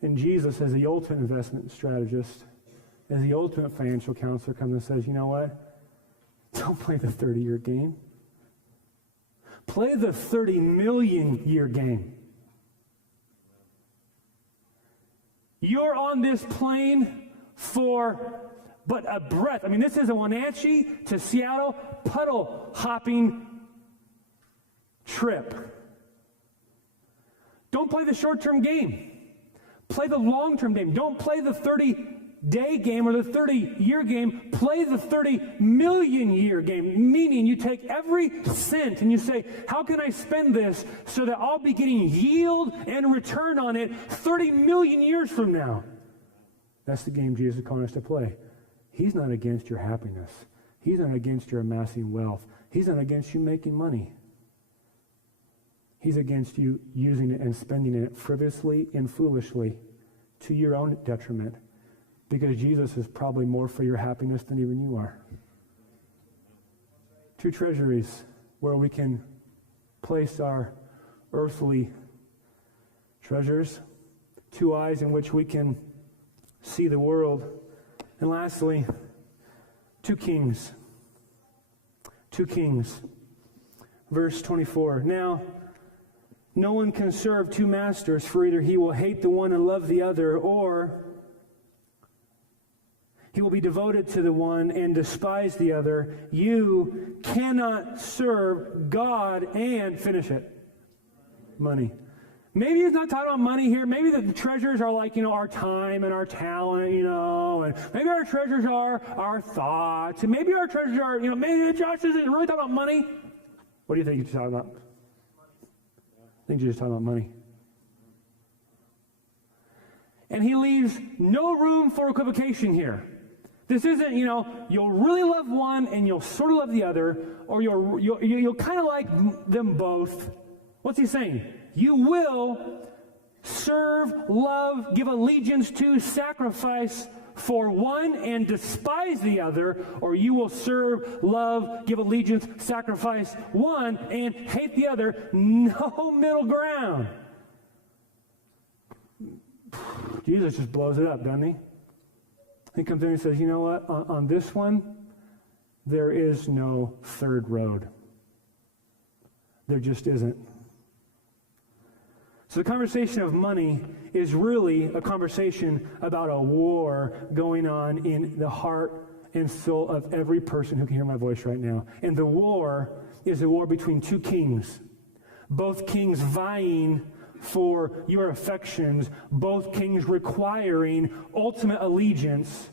And Jesus, as the ultimate investment strategist, as the ultimate financial counselor, comes and says, you know what? Don't play the 30-year game. Play the 30 million year game. You're on this plane for but a breath. I mean, this is a Wenatchee to Seattle puddle hopping trip. Don't play the short-term game. Play the long-term game. Don't play the 30-day game or the 30-year game. Play the 30 million year game, meaning you take every cent and you say, how can I spend this so that I'll be getting yield and return on it 30 million years from now? That's the game Jesus is calling us to play. He's not against your happiness. He's not against your amassing wealth. He's not against you making money. He's against you using it and spending it frivolously and foolishly to your own detriment, because Jesus is probably more for your happiness than even you are. Two treasuries where we can place our earthly treasures, two eyes in which we can see the world, and lastly, two kings. Two kings. Verse 24. Now, no one can serve two masters, for either he will hate the one and love the other, or he will be devoted to the one and despise the other. You cannot serve God and, finish it, money. Maybe he's not talking about money here. Maybe the treasures are like, our time and our talent, and maybe our treasures are our thoughts. And maybe our treasures are, maybe Josh isn't really talking about money. What do you think he's talking about? I think Jesus is talking about money. And he leaves no room for equivocation here. This isn't, you'll really love one and you'll sort of love the other, or you'll kind of like them both. What's he saying? You will serve, love, give allegiance to, sacrifice for one and despise the other, or you will serve, love, give allegiance, sacrifice one and hate the other. No middle ground. Jesus just blows it up, doesn't he? He comes in and says, you know what? On this one, there is no third road. There just isn't. So the conversation of money is really a conversation about a war going on in the heart and soul of every person who can hear my voice right now. And the war is a war between two kings, both kings vying for your affections, both kings requiring ultimate allegiance,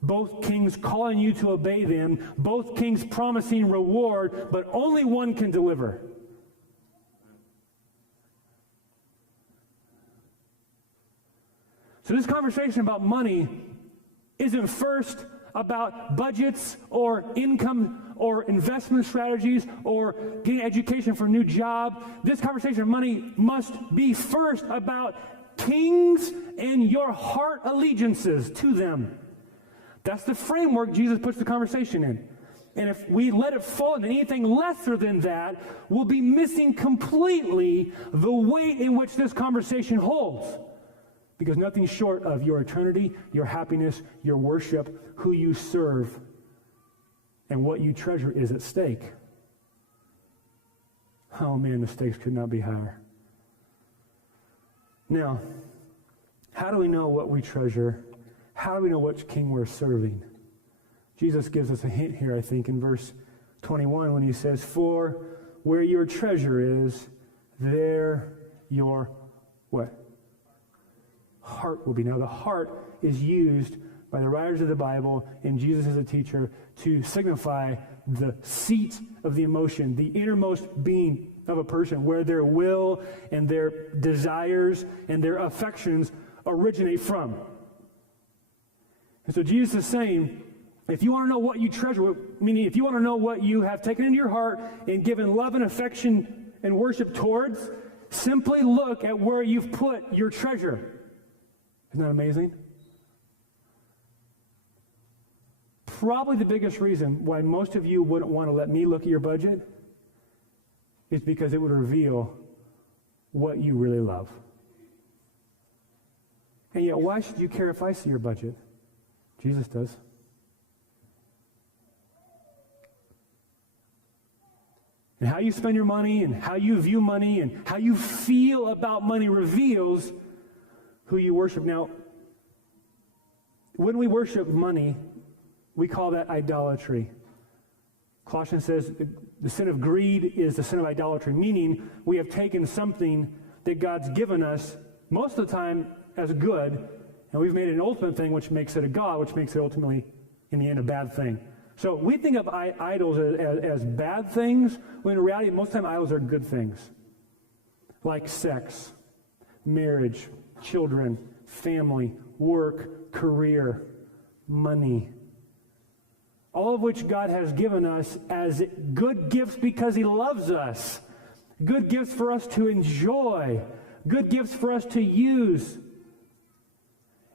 both kings calling you to obey them, both kings promising reward, but only one can deliver. So this conversation about money isn't first about budgets or income or investment strategies or getting education for a new job. This conversation of money must be first about kings and your heart allegiances to them. That's the framework Jesus puts the conversation in. And if we let it fall into anything lesser than that, we'll be missing completely the weight in which this conversation holds. Because nothing short of your eternity, your happiness, your worship, who you serve, and what you treasure is at stake. Oh man, the stakes could not be higher. Now, how do we know what we treasure? How do we know which king we're serving? Jesus gives us a hint here, I think, in verse 21 when he says, for where your treasure is, there your what? Heart will be. Now, the heart is used by the writers of the Bible and Jesus as a teacher to signify the seat of the emotion, the innermost being of a person, where their will and their desires and their affections originate from. And so Jesus is saying, if you want to know what you treasure, meaning if you want to know what you have taken into your heart and given love and affection and worship towards, simply look at where you've put your treasure. Isn't that amazing? Probably the biggest reason why most of you wouldn't want to let me look at your budget is because it would reveal what you really love. And yet, why should you care if I see your budget? Jesus does. And how you spend your money and how you view money and how you feel about money reveals who you worship. Now, when we worship money, we call that idolatry. Colossians says the sin of greed is the sin of idolatry, meaning we have taken something that God's given us most of the time as good, and we've made it an ultimate thing, which makes it a God, which makes it ultimately, in the end, a bad thing. So we think of idols as bad things, when in reality, most of the time, idols are good things. Like sex, marriage, children, family, work, career, money. All of which God has given us as good gifts because He loves us. Good gifts for us to enjoy. Good gifts for us to use.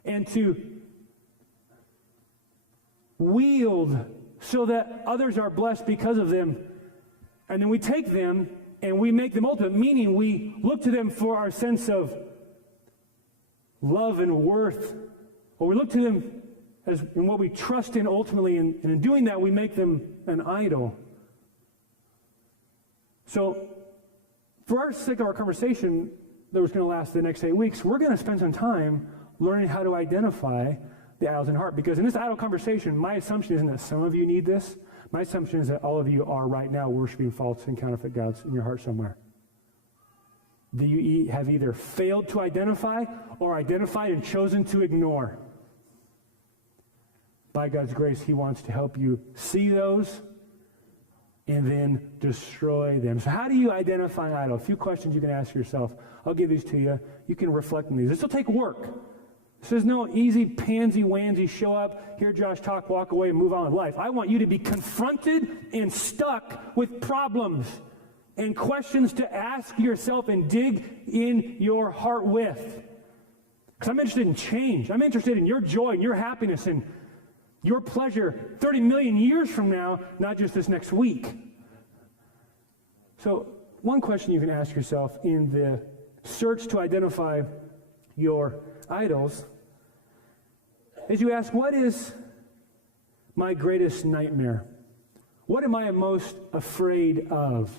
And to wield so that others are blessed because of them. And then we take them and we make them ultimate, meaning we look to them for our sense of love and worth. Or we look to them as in what we trust in ultimately, and in doing that, we make them an idol. So, for our sake of our conversation that was going to last the next 8 weeks, we're going to spend some time learning how to identify the idols in heart. Because in this idol conversation, my assumption isn't that some of you need this. My assumption is that all of you are right now worshiping false and counterfeit gods in your heart somewhere. That you have either failed to identify or identified and chosen to ignore. By God's grace, He wants to help you see those and then destroy them. So how do you identify an idol? A few questions you can ask yourself. I'll give these to you. You can reflect on these. This will take work. This is no easy pansy-wansy show up, hear Josh talk, walk away, and move on with life. I want you to be confronted and stuck with problems and questions to ask yourself and dig in your heart with. Because I'm interested in change. I'm interested in your joy and your happiness and your pleasure 30 million years from now, not just this next week. So, one question you can ask yourself in the search to identify your idols is you ask, what is my greatest nightmare? What am I most afraid of?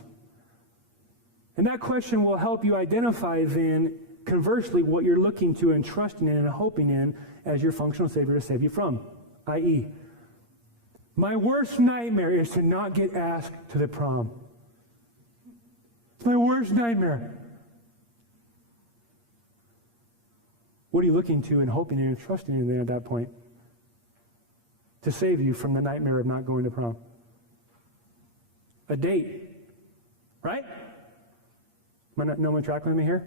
And that question will help you identify then, conversely, what you're looking to and trusting in and hoping in as your functional Savior to save you from. I.e., my worst nightmare is to not get asked to the prom. It's my worst nightmare. What are you looking to and hoping in and trusting in then at that point to save you from the nightmare of not going to prom? A date, right? No one tracking with me here?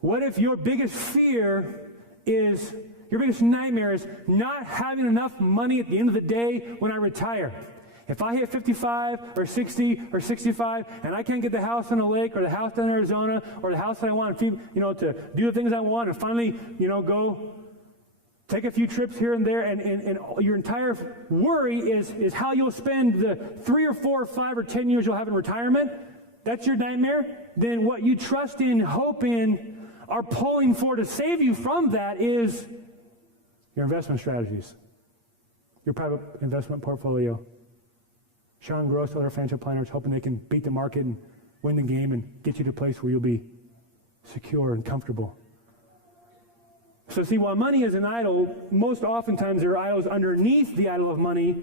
What if your biggest fear is, your biggest nightmare is not having enough money at the end of the day when I retire? If I hit 55 or 60 or 65 and I can't get the house on the lake or the house down in Arizona or the house that I want to, to do the things I want and finally, go take a few trips here and there and your entire worry is how you'll spend the 3 or 4 or 5 or 10 years you'll have in retirement. That's your nightmare. Then what you trust in, hope in, are pulling for to save you from that is your investment strategies, your private investment portfolio. Sean Gross, other financial planners, hoping they can beat the market and win the game and get you to a place where you'll be secure and comfortable. So see, while money is an idol, most oftentimes there are idols underneath the idol of money,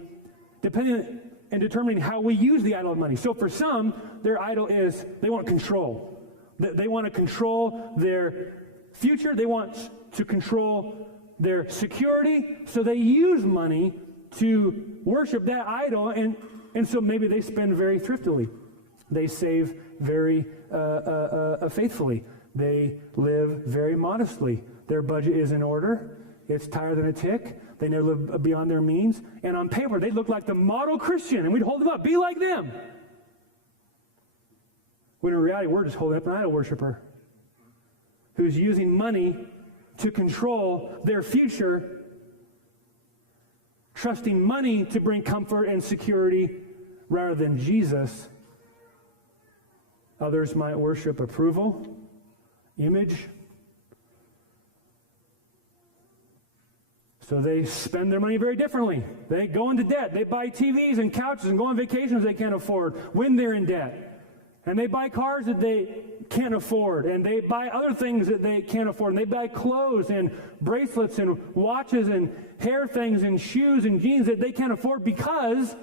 depending and determining how we use the idol of money. So for some, their idol is they want control. They want to control their future. They want to control their security. So they use money to worship that idol, and so maybe they spend very thriftily. They save very faithfully. They live very modestly. Their budget is in order. It's tighter than a tick. They never live beyond their means. And on paper, they look like the model Christian, and we'd hold them up. Be like them. When in reality, we're just holding up an idol worshiper who's using money to control their future, trusting money to bring comfort and security rather than Jesus. Others might worship approval, image. So they spend their money very differently. They go into debt. They buy TVs and couches and go on vacations they can't afford when they're in debt. And they buy cars that they can't afford. And they buy other things that they can't afford. And they buy clothes and bracelets and watches and hair things and shoes and jeans that they can't afford because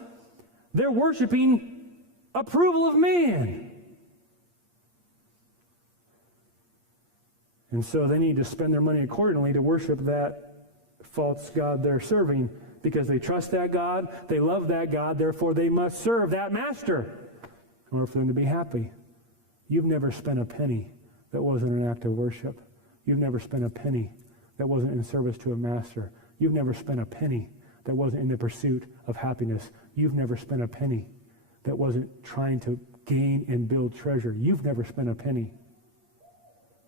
they're worshiping approval of man. And so they need to spend their money accordingly to worship that false god they're serving because they trust that God, they love that God, therefore they must serve that master in order for them to be happy. You've never spent a penny that wasn't an act of worship. You've never spent a penny that wasn't in service to a master. You've never spent a penny that wasn't in the pursuit of happiness. You've never spent a penny that wasn't trying to gain and build treasure. You've never spent a penny.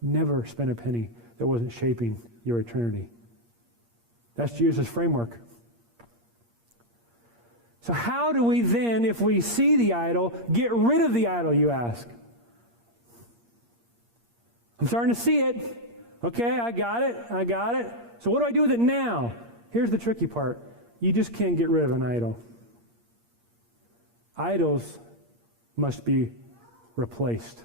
Never spent a penny that wasn't shaping your eternity. That's Jesus' framework. So how do we then, if we see the idol, get rid of the idol, you ask? I'm starting to see it. Okay, I got it. So what do I do with it now? Here's the tricky part. You just can't get rid of an idol. Idols must be replaced.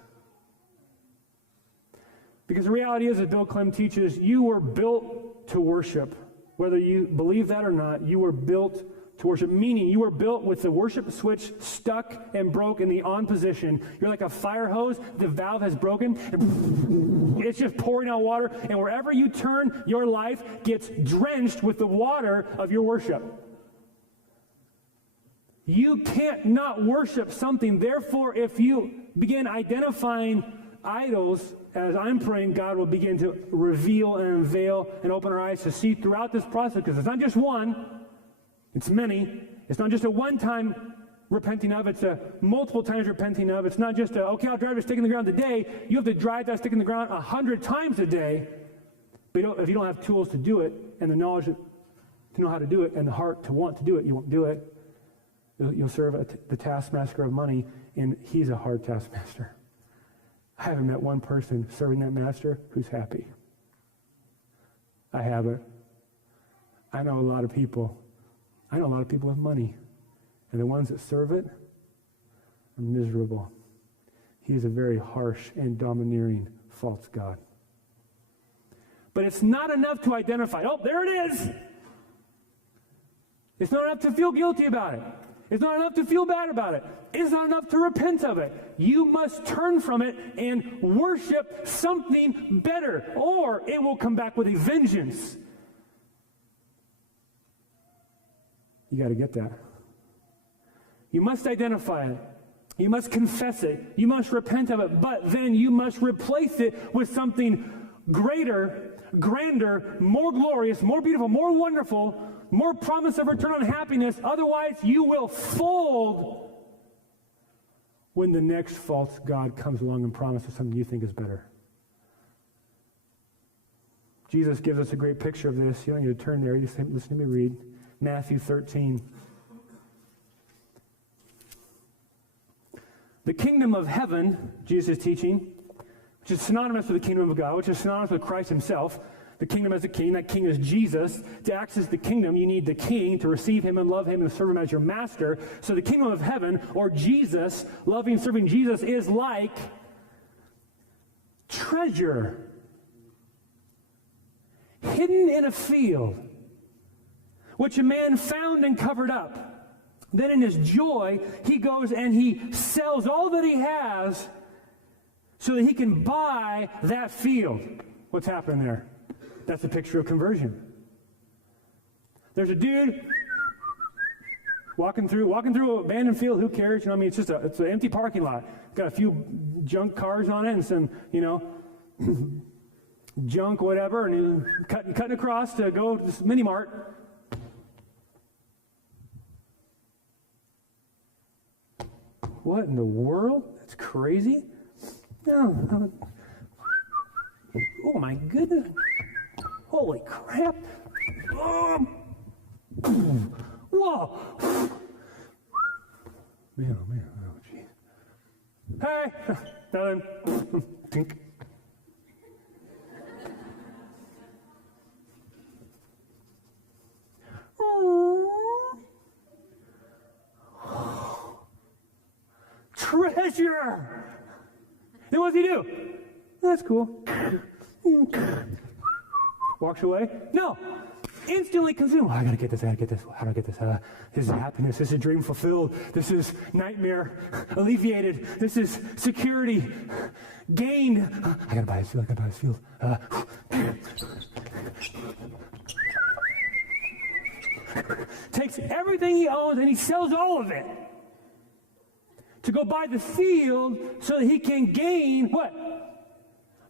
Because the reality is, as Bill Clem teaches, you were built to worship. Whether you believe that or not, you were built to worship, meaning you were built with the worship switch stuck and broke in the on position. You're like a fire hose, the valve has broken, and it's just pouring out water, and wherever you turn, your life gets drenched with the water of your worship. You can't not worship something. Therefore, if you begin identifying idols, as I'm praying, God will begin to reveal and unveil and open our eyes to see throughout this process, because it's not just one, it's many. It's not just a one-time repenting of, it's a multiple times repenting of. It's not just a, okay, I'll drive a stick in the ground today. You have to drive that stick in the ground 100 times a day. But if you don't have tools to do it, and the knowledge to know how to do it, and the heart to want to do it, you won't do it. You'll serve the taskmaster of money, and he's a hard taskmaster. I haven't met one person serving that master who's happy. I haven't. I know a lot of people with money, and the ones that serve it are miserable. He is a very harsh and domineering false god. But it's not enough to identify, oh, there it is. It's not enough to feel guilty about it. It's not enough to feel bad about it. It's not enough to repent of it. You must turn from it and worship something better, or it will come back with a vengeance. You got to get that. You must identify it. You must confess it. You must repent of it. But then you must replace it with something greater, grander, more glorious, more beautiful, more wonderful, more promise of return on happiness. Otherwise, you will fold when the next false god comes along and promises something you think is better. Jesus gives us a great picture of this. You don't need to turn there. You just listen to me read. Matthew 13. The kingdom of heaven, Jesus is teaching, which is synonymous with the kingdom of God, which is synonymous with Christ himself. The kingdom as a king, that king is Jesus. To access the kingdom, you need the king to receive him and love him and serve him as your master. So the kingdom of heaven, or Jesus, loving and serving Jesus, is like treasure hidden in a field, which a man found and covered up. Then in his joy, he goes and he sells all that he has so that he can buy that field. What's happening there? That's a picture of conversion. There's a dude walking through an abandoned field. Who cares? You know, I mean, it's an empty parking lot. Got a few junk cars on it and some, junk whatever, and you cutting across to go to this mini mart. What in the world? That's crazy. No. Oh my goodness. Holy crap. Whoa. Man, oh man, oh jeez. Hey, nothing. Tink. Treasure! And what does he do? That's cool. Walks away. No. Instantly consumed. Oh, I gotta get this. How do I get this? This is happiness. This is dream fulfilled. This is nightmare alleviated. This is security gained. I gotta buy this field. Takes everything he owns and he sells all of it to go buy the field so that he can gain what?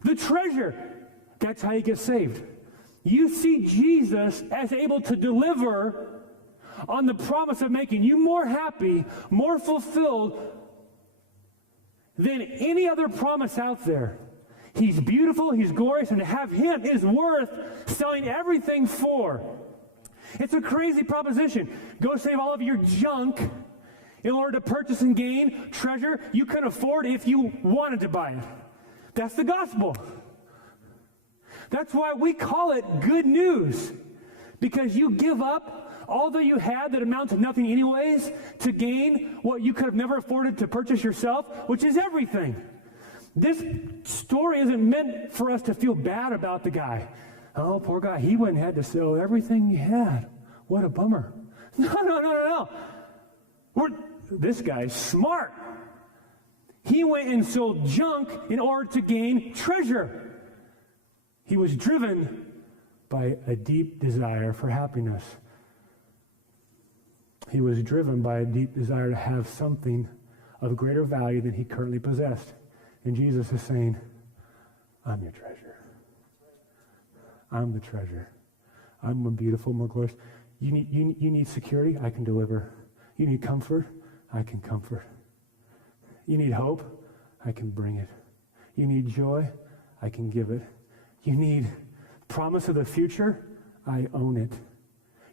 The treasure. That's how you get saved. You see Jesus as able to deliver on the promise of making you more happy, more fulfilled than any other promise out there. He's beautiful, he's glorious, and to have him is worth selling everything for. It's a crazy proposition. Go save all of your junk in order to purchase and gain treasure you can afford if you wanted to buy it. That's the gospel. That's why we call it good news. Because you give up all that you had that amounts to nothing anyways to gain what you could have never afforded to purchase yourself, which is everything. This story isn't meant for us to feel bad about the guy. Oh, poor guy, he went and had to sell everything he had. What a bummer. No. This guy's smart. He went and sold junk in order to gain treasure. He was driven by a deep desire for happiness. He was driven by a deep desire to have something of greater value than he currently possessed. And Jesus is saying, I'm your treasure. I'm the treasure. I'm more beautiful, more glorious. You need security? I can deliver. You need comfort? I can comfort. You need hope? I can bring it. You need joy? I can give it. You need promise of the future? I own it.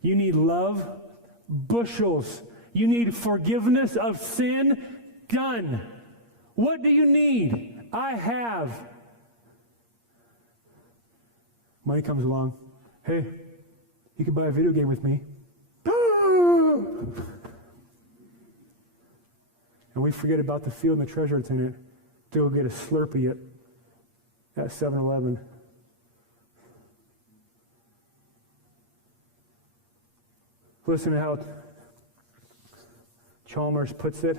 You need love? Bushels. You need forgiveness of sin? Done. What do you need? I have. Money comes along. Hey, you can buy a video game with me. And we forget about the field and the treasure that's in it to go get a Slurpee at 7-Eleven. Listen to how Chalmers puts it.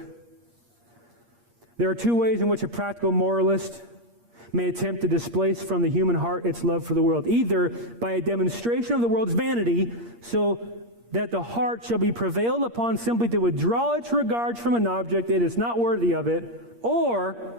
There are two ways in which a practical moralist may attempt to displace from the human heart its love for the world. Either by a demonstration of the world's vanity, so that the heart shall be prevailed upon simply to withdraw its regards from an object that is not worthy of it, or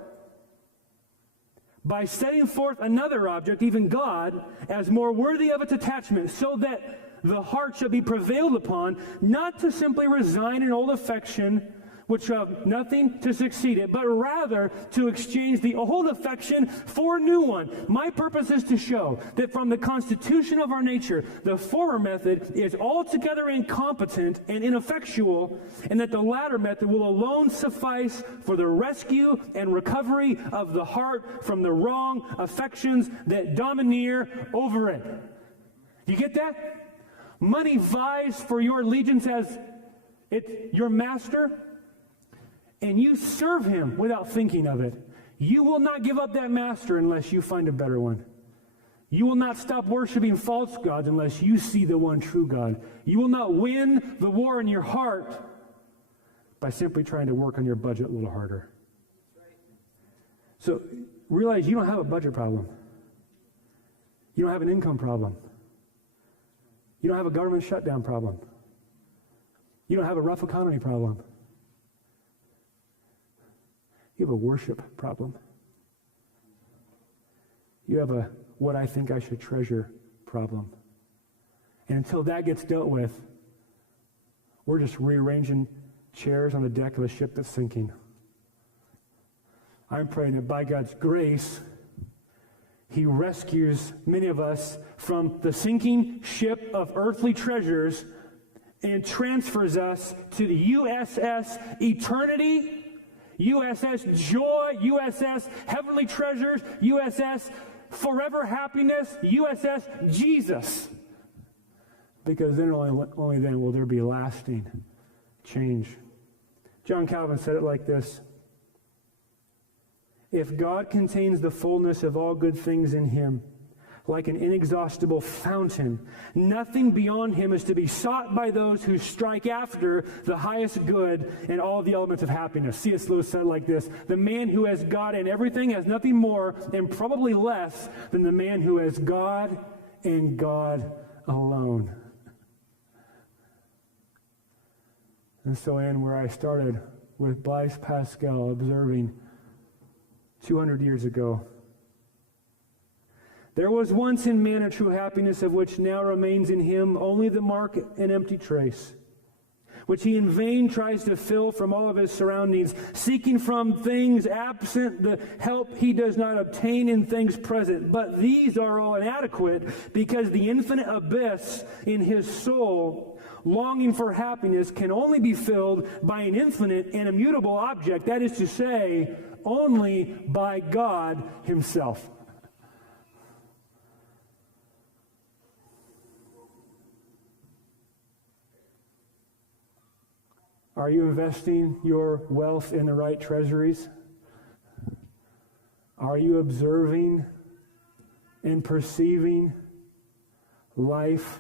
by setting forth another object, even God, as more worthy of its attachment, so that the heart shall be prevailed upon, not to simply resign an old affection which have nothing to succeed it, but rather to exchange the old affection for a new one. My purpose is to show that from the constitution of our nature, the former method is altogether incompetent and ineffectual, and that the latter method will alone suffice for the rescue and recovery of the heart from the wrong affections that domineer over it. You get that? Money vies for your allegiance as your master, and you serve him without thinking of it. You will not give up that master unless you find a better one. You will not stop worshiping false gods unless you see the one true God. You will not win the war in your heart by simply trying to work on your budget a little harder. So realize you don't have a budget problem. You don't have an income problem. You don't have a government shutdown problem. You don't have a rough economy problem. You have a worship problem. you have a what I think I should treasure problem. And until that gets dealt with, we're just rearranging chairs on the deck of a ship that's sinking. I'm praying that by God's grace, He rescues many of us from the sinking ship of earthly treasures and transfers us to the USS Eternity, USS Joy, USS Heavenly Treasures, USS Forever Happiness, USS Jesus. Because then only then will there be lasting change. John Calvin said it like this: if God contains the fullness of all good things in Him, like an inexhaustible fountain, nothing beyond Him is to be sought by those who strike after the highest good and all the elements of happiness. C.S. Lewis said it like this: the man who has God and everything has nothing more and probably less than the man who has God and God alone. And so I end where I started, with Blaise Pascal observing 200 years ago. There was once in man a true happiness, of which now remains in him only the mark and empty trace, which he in vain tries to fill from all of his surroundings, seeking from things absent the help he does not obtain in things present. But these are all inadequate, because the infinite abyss in his soul, longing for happiness, can only be filled by an infinite and immutable object, that is to say, only by God Himself. Are you investing your wealth in the right treasuries? Are you observing and perceiving life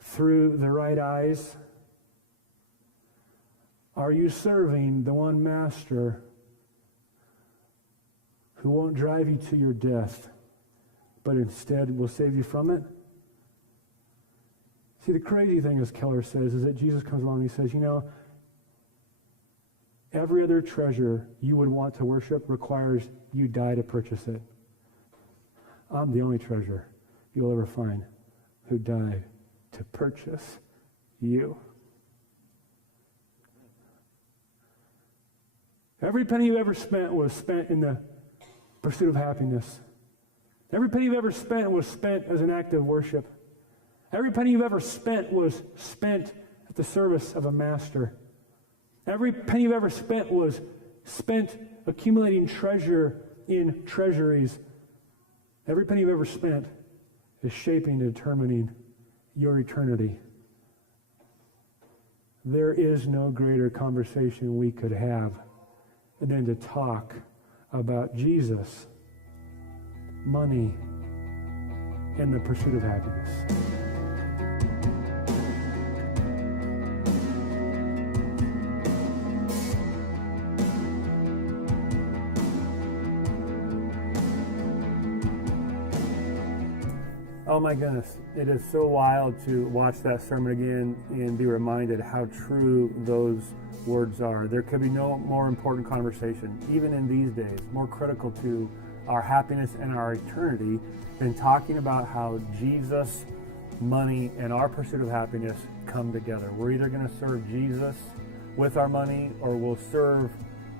through the right eyes? Are you serving the one master who won't drive you to your death, but instead will save you from it? See, the crazy thing, as Keller says, is that Jesus comes along and He says, you know, every other treasure you would want to worship requires you die to purchase it. I'm the only treasure you'll ever find who died to purchase you. Every penny you ever spent was spent in the pursuit of happiness. Every penny you've ever spent was spent as an act of worship. Every penny you've ever spent was spent at the service of a master. Every penny you've ever spent was spent accumulating treasure in treasuries. Every penny you've ever spent is shaping and determining your eternity. There is no greater conversation we could have than to talk about Jesus, money, and the pursuit of happiness. Oh my goodness, it is so wild to watch that sermon again and be reminded how true those words are. There could be no more important conversation, even in these days, more critical to our happiness and our eternity than talking about how Jesus, money, and our pursuit of happiness come together. We're either going to serve Jesus with our money, or we'll serve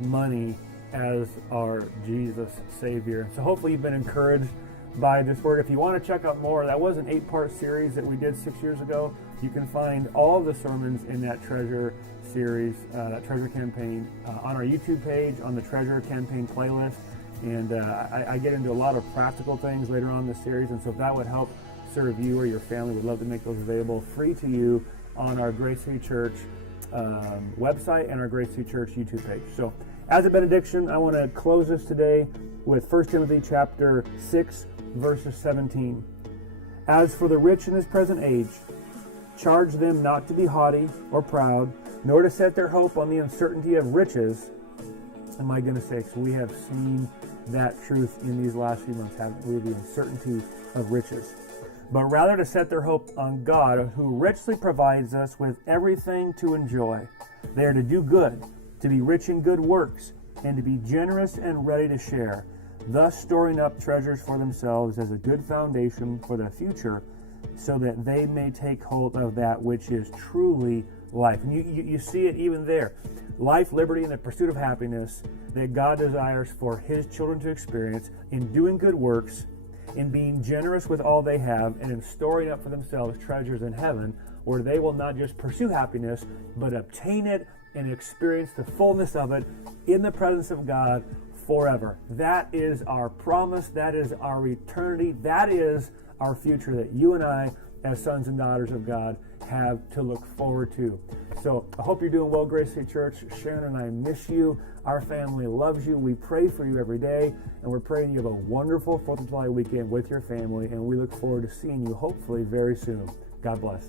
money as our Jesus Savior. So hopefully you've been encouraged by this word. If you want to check out more, that was an 8-part series that we did 6 years ago. You can find all of the sermons in that Treasure series, that Treasure campaign, on our YouTube page, on the Treasure campaign playlist. And I get into a lot of practical things later on in the series, and so if that would help serve you or your family, we'd love to make those available free to you on our Grace City Church website and our Grace City Church YouTube page. So as a benediction, I want to close this today with 1 Timothy chapter 6, verses 17. As for the rich in this present age, charge them not to be haughty or proud, nor to set their hope on the uncertainty of riches. And my goodness sakes, we have seen that truth in these last few months, haven't we? The uncertainty of riches. But rather to set their hope on God, who richly provides us with everything to enjoy. They are to do good, to be rich in good works, and to be generous and ready to share. thus storing up treasures for themselves as a good foundation for the future, so that they may take hold of that which is truly life. And you see it even there. Life, liberty, and the pursuit of happiness that God desires for His children to experience in doing good works, in being generous with all they have, and in storing up for themselves treasures in heaven, where they will not just pursue happiness, but obtain it and experience the fullness of it in the presence of God forever. That is our promise. That is our eternity. That is our future that you and I, as sons and daughters of God, have to look forward to. So I hope you're doing well, Grace City Church. Sharon and I miss you. Our family loves you. We pray for you every day, and we're praying you have a wonderful 4th of July weekend with your family, and we look forward to seeing you hopefully very soon. God bless.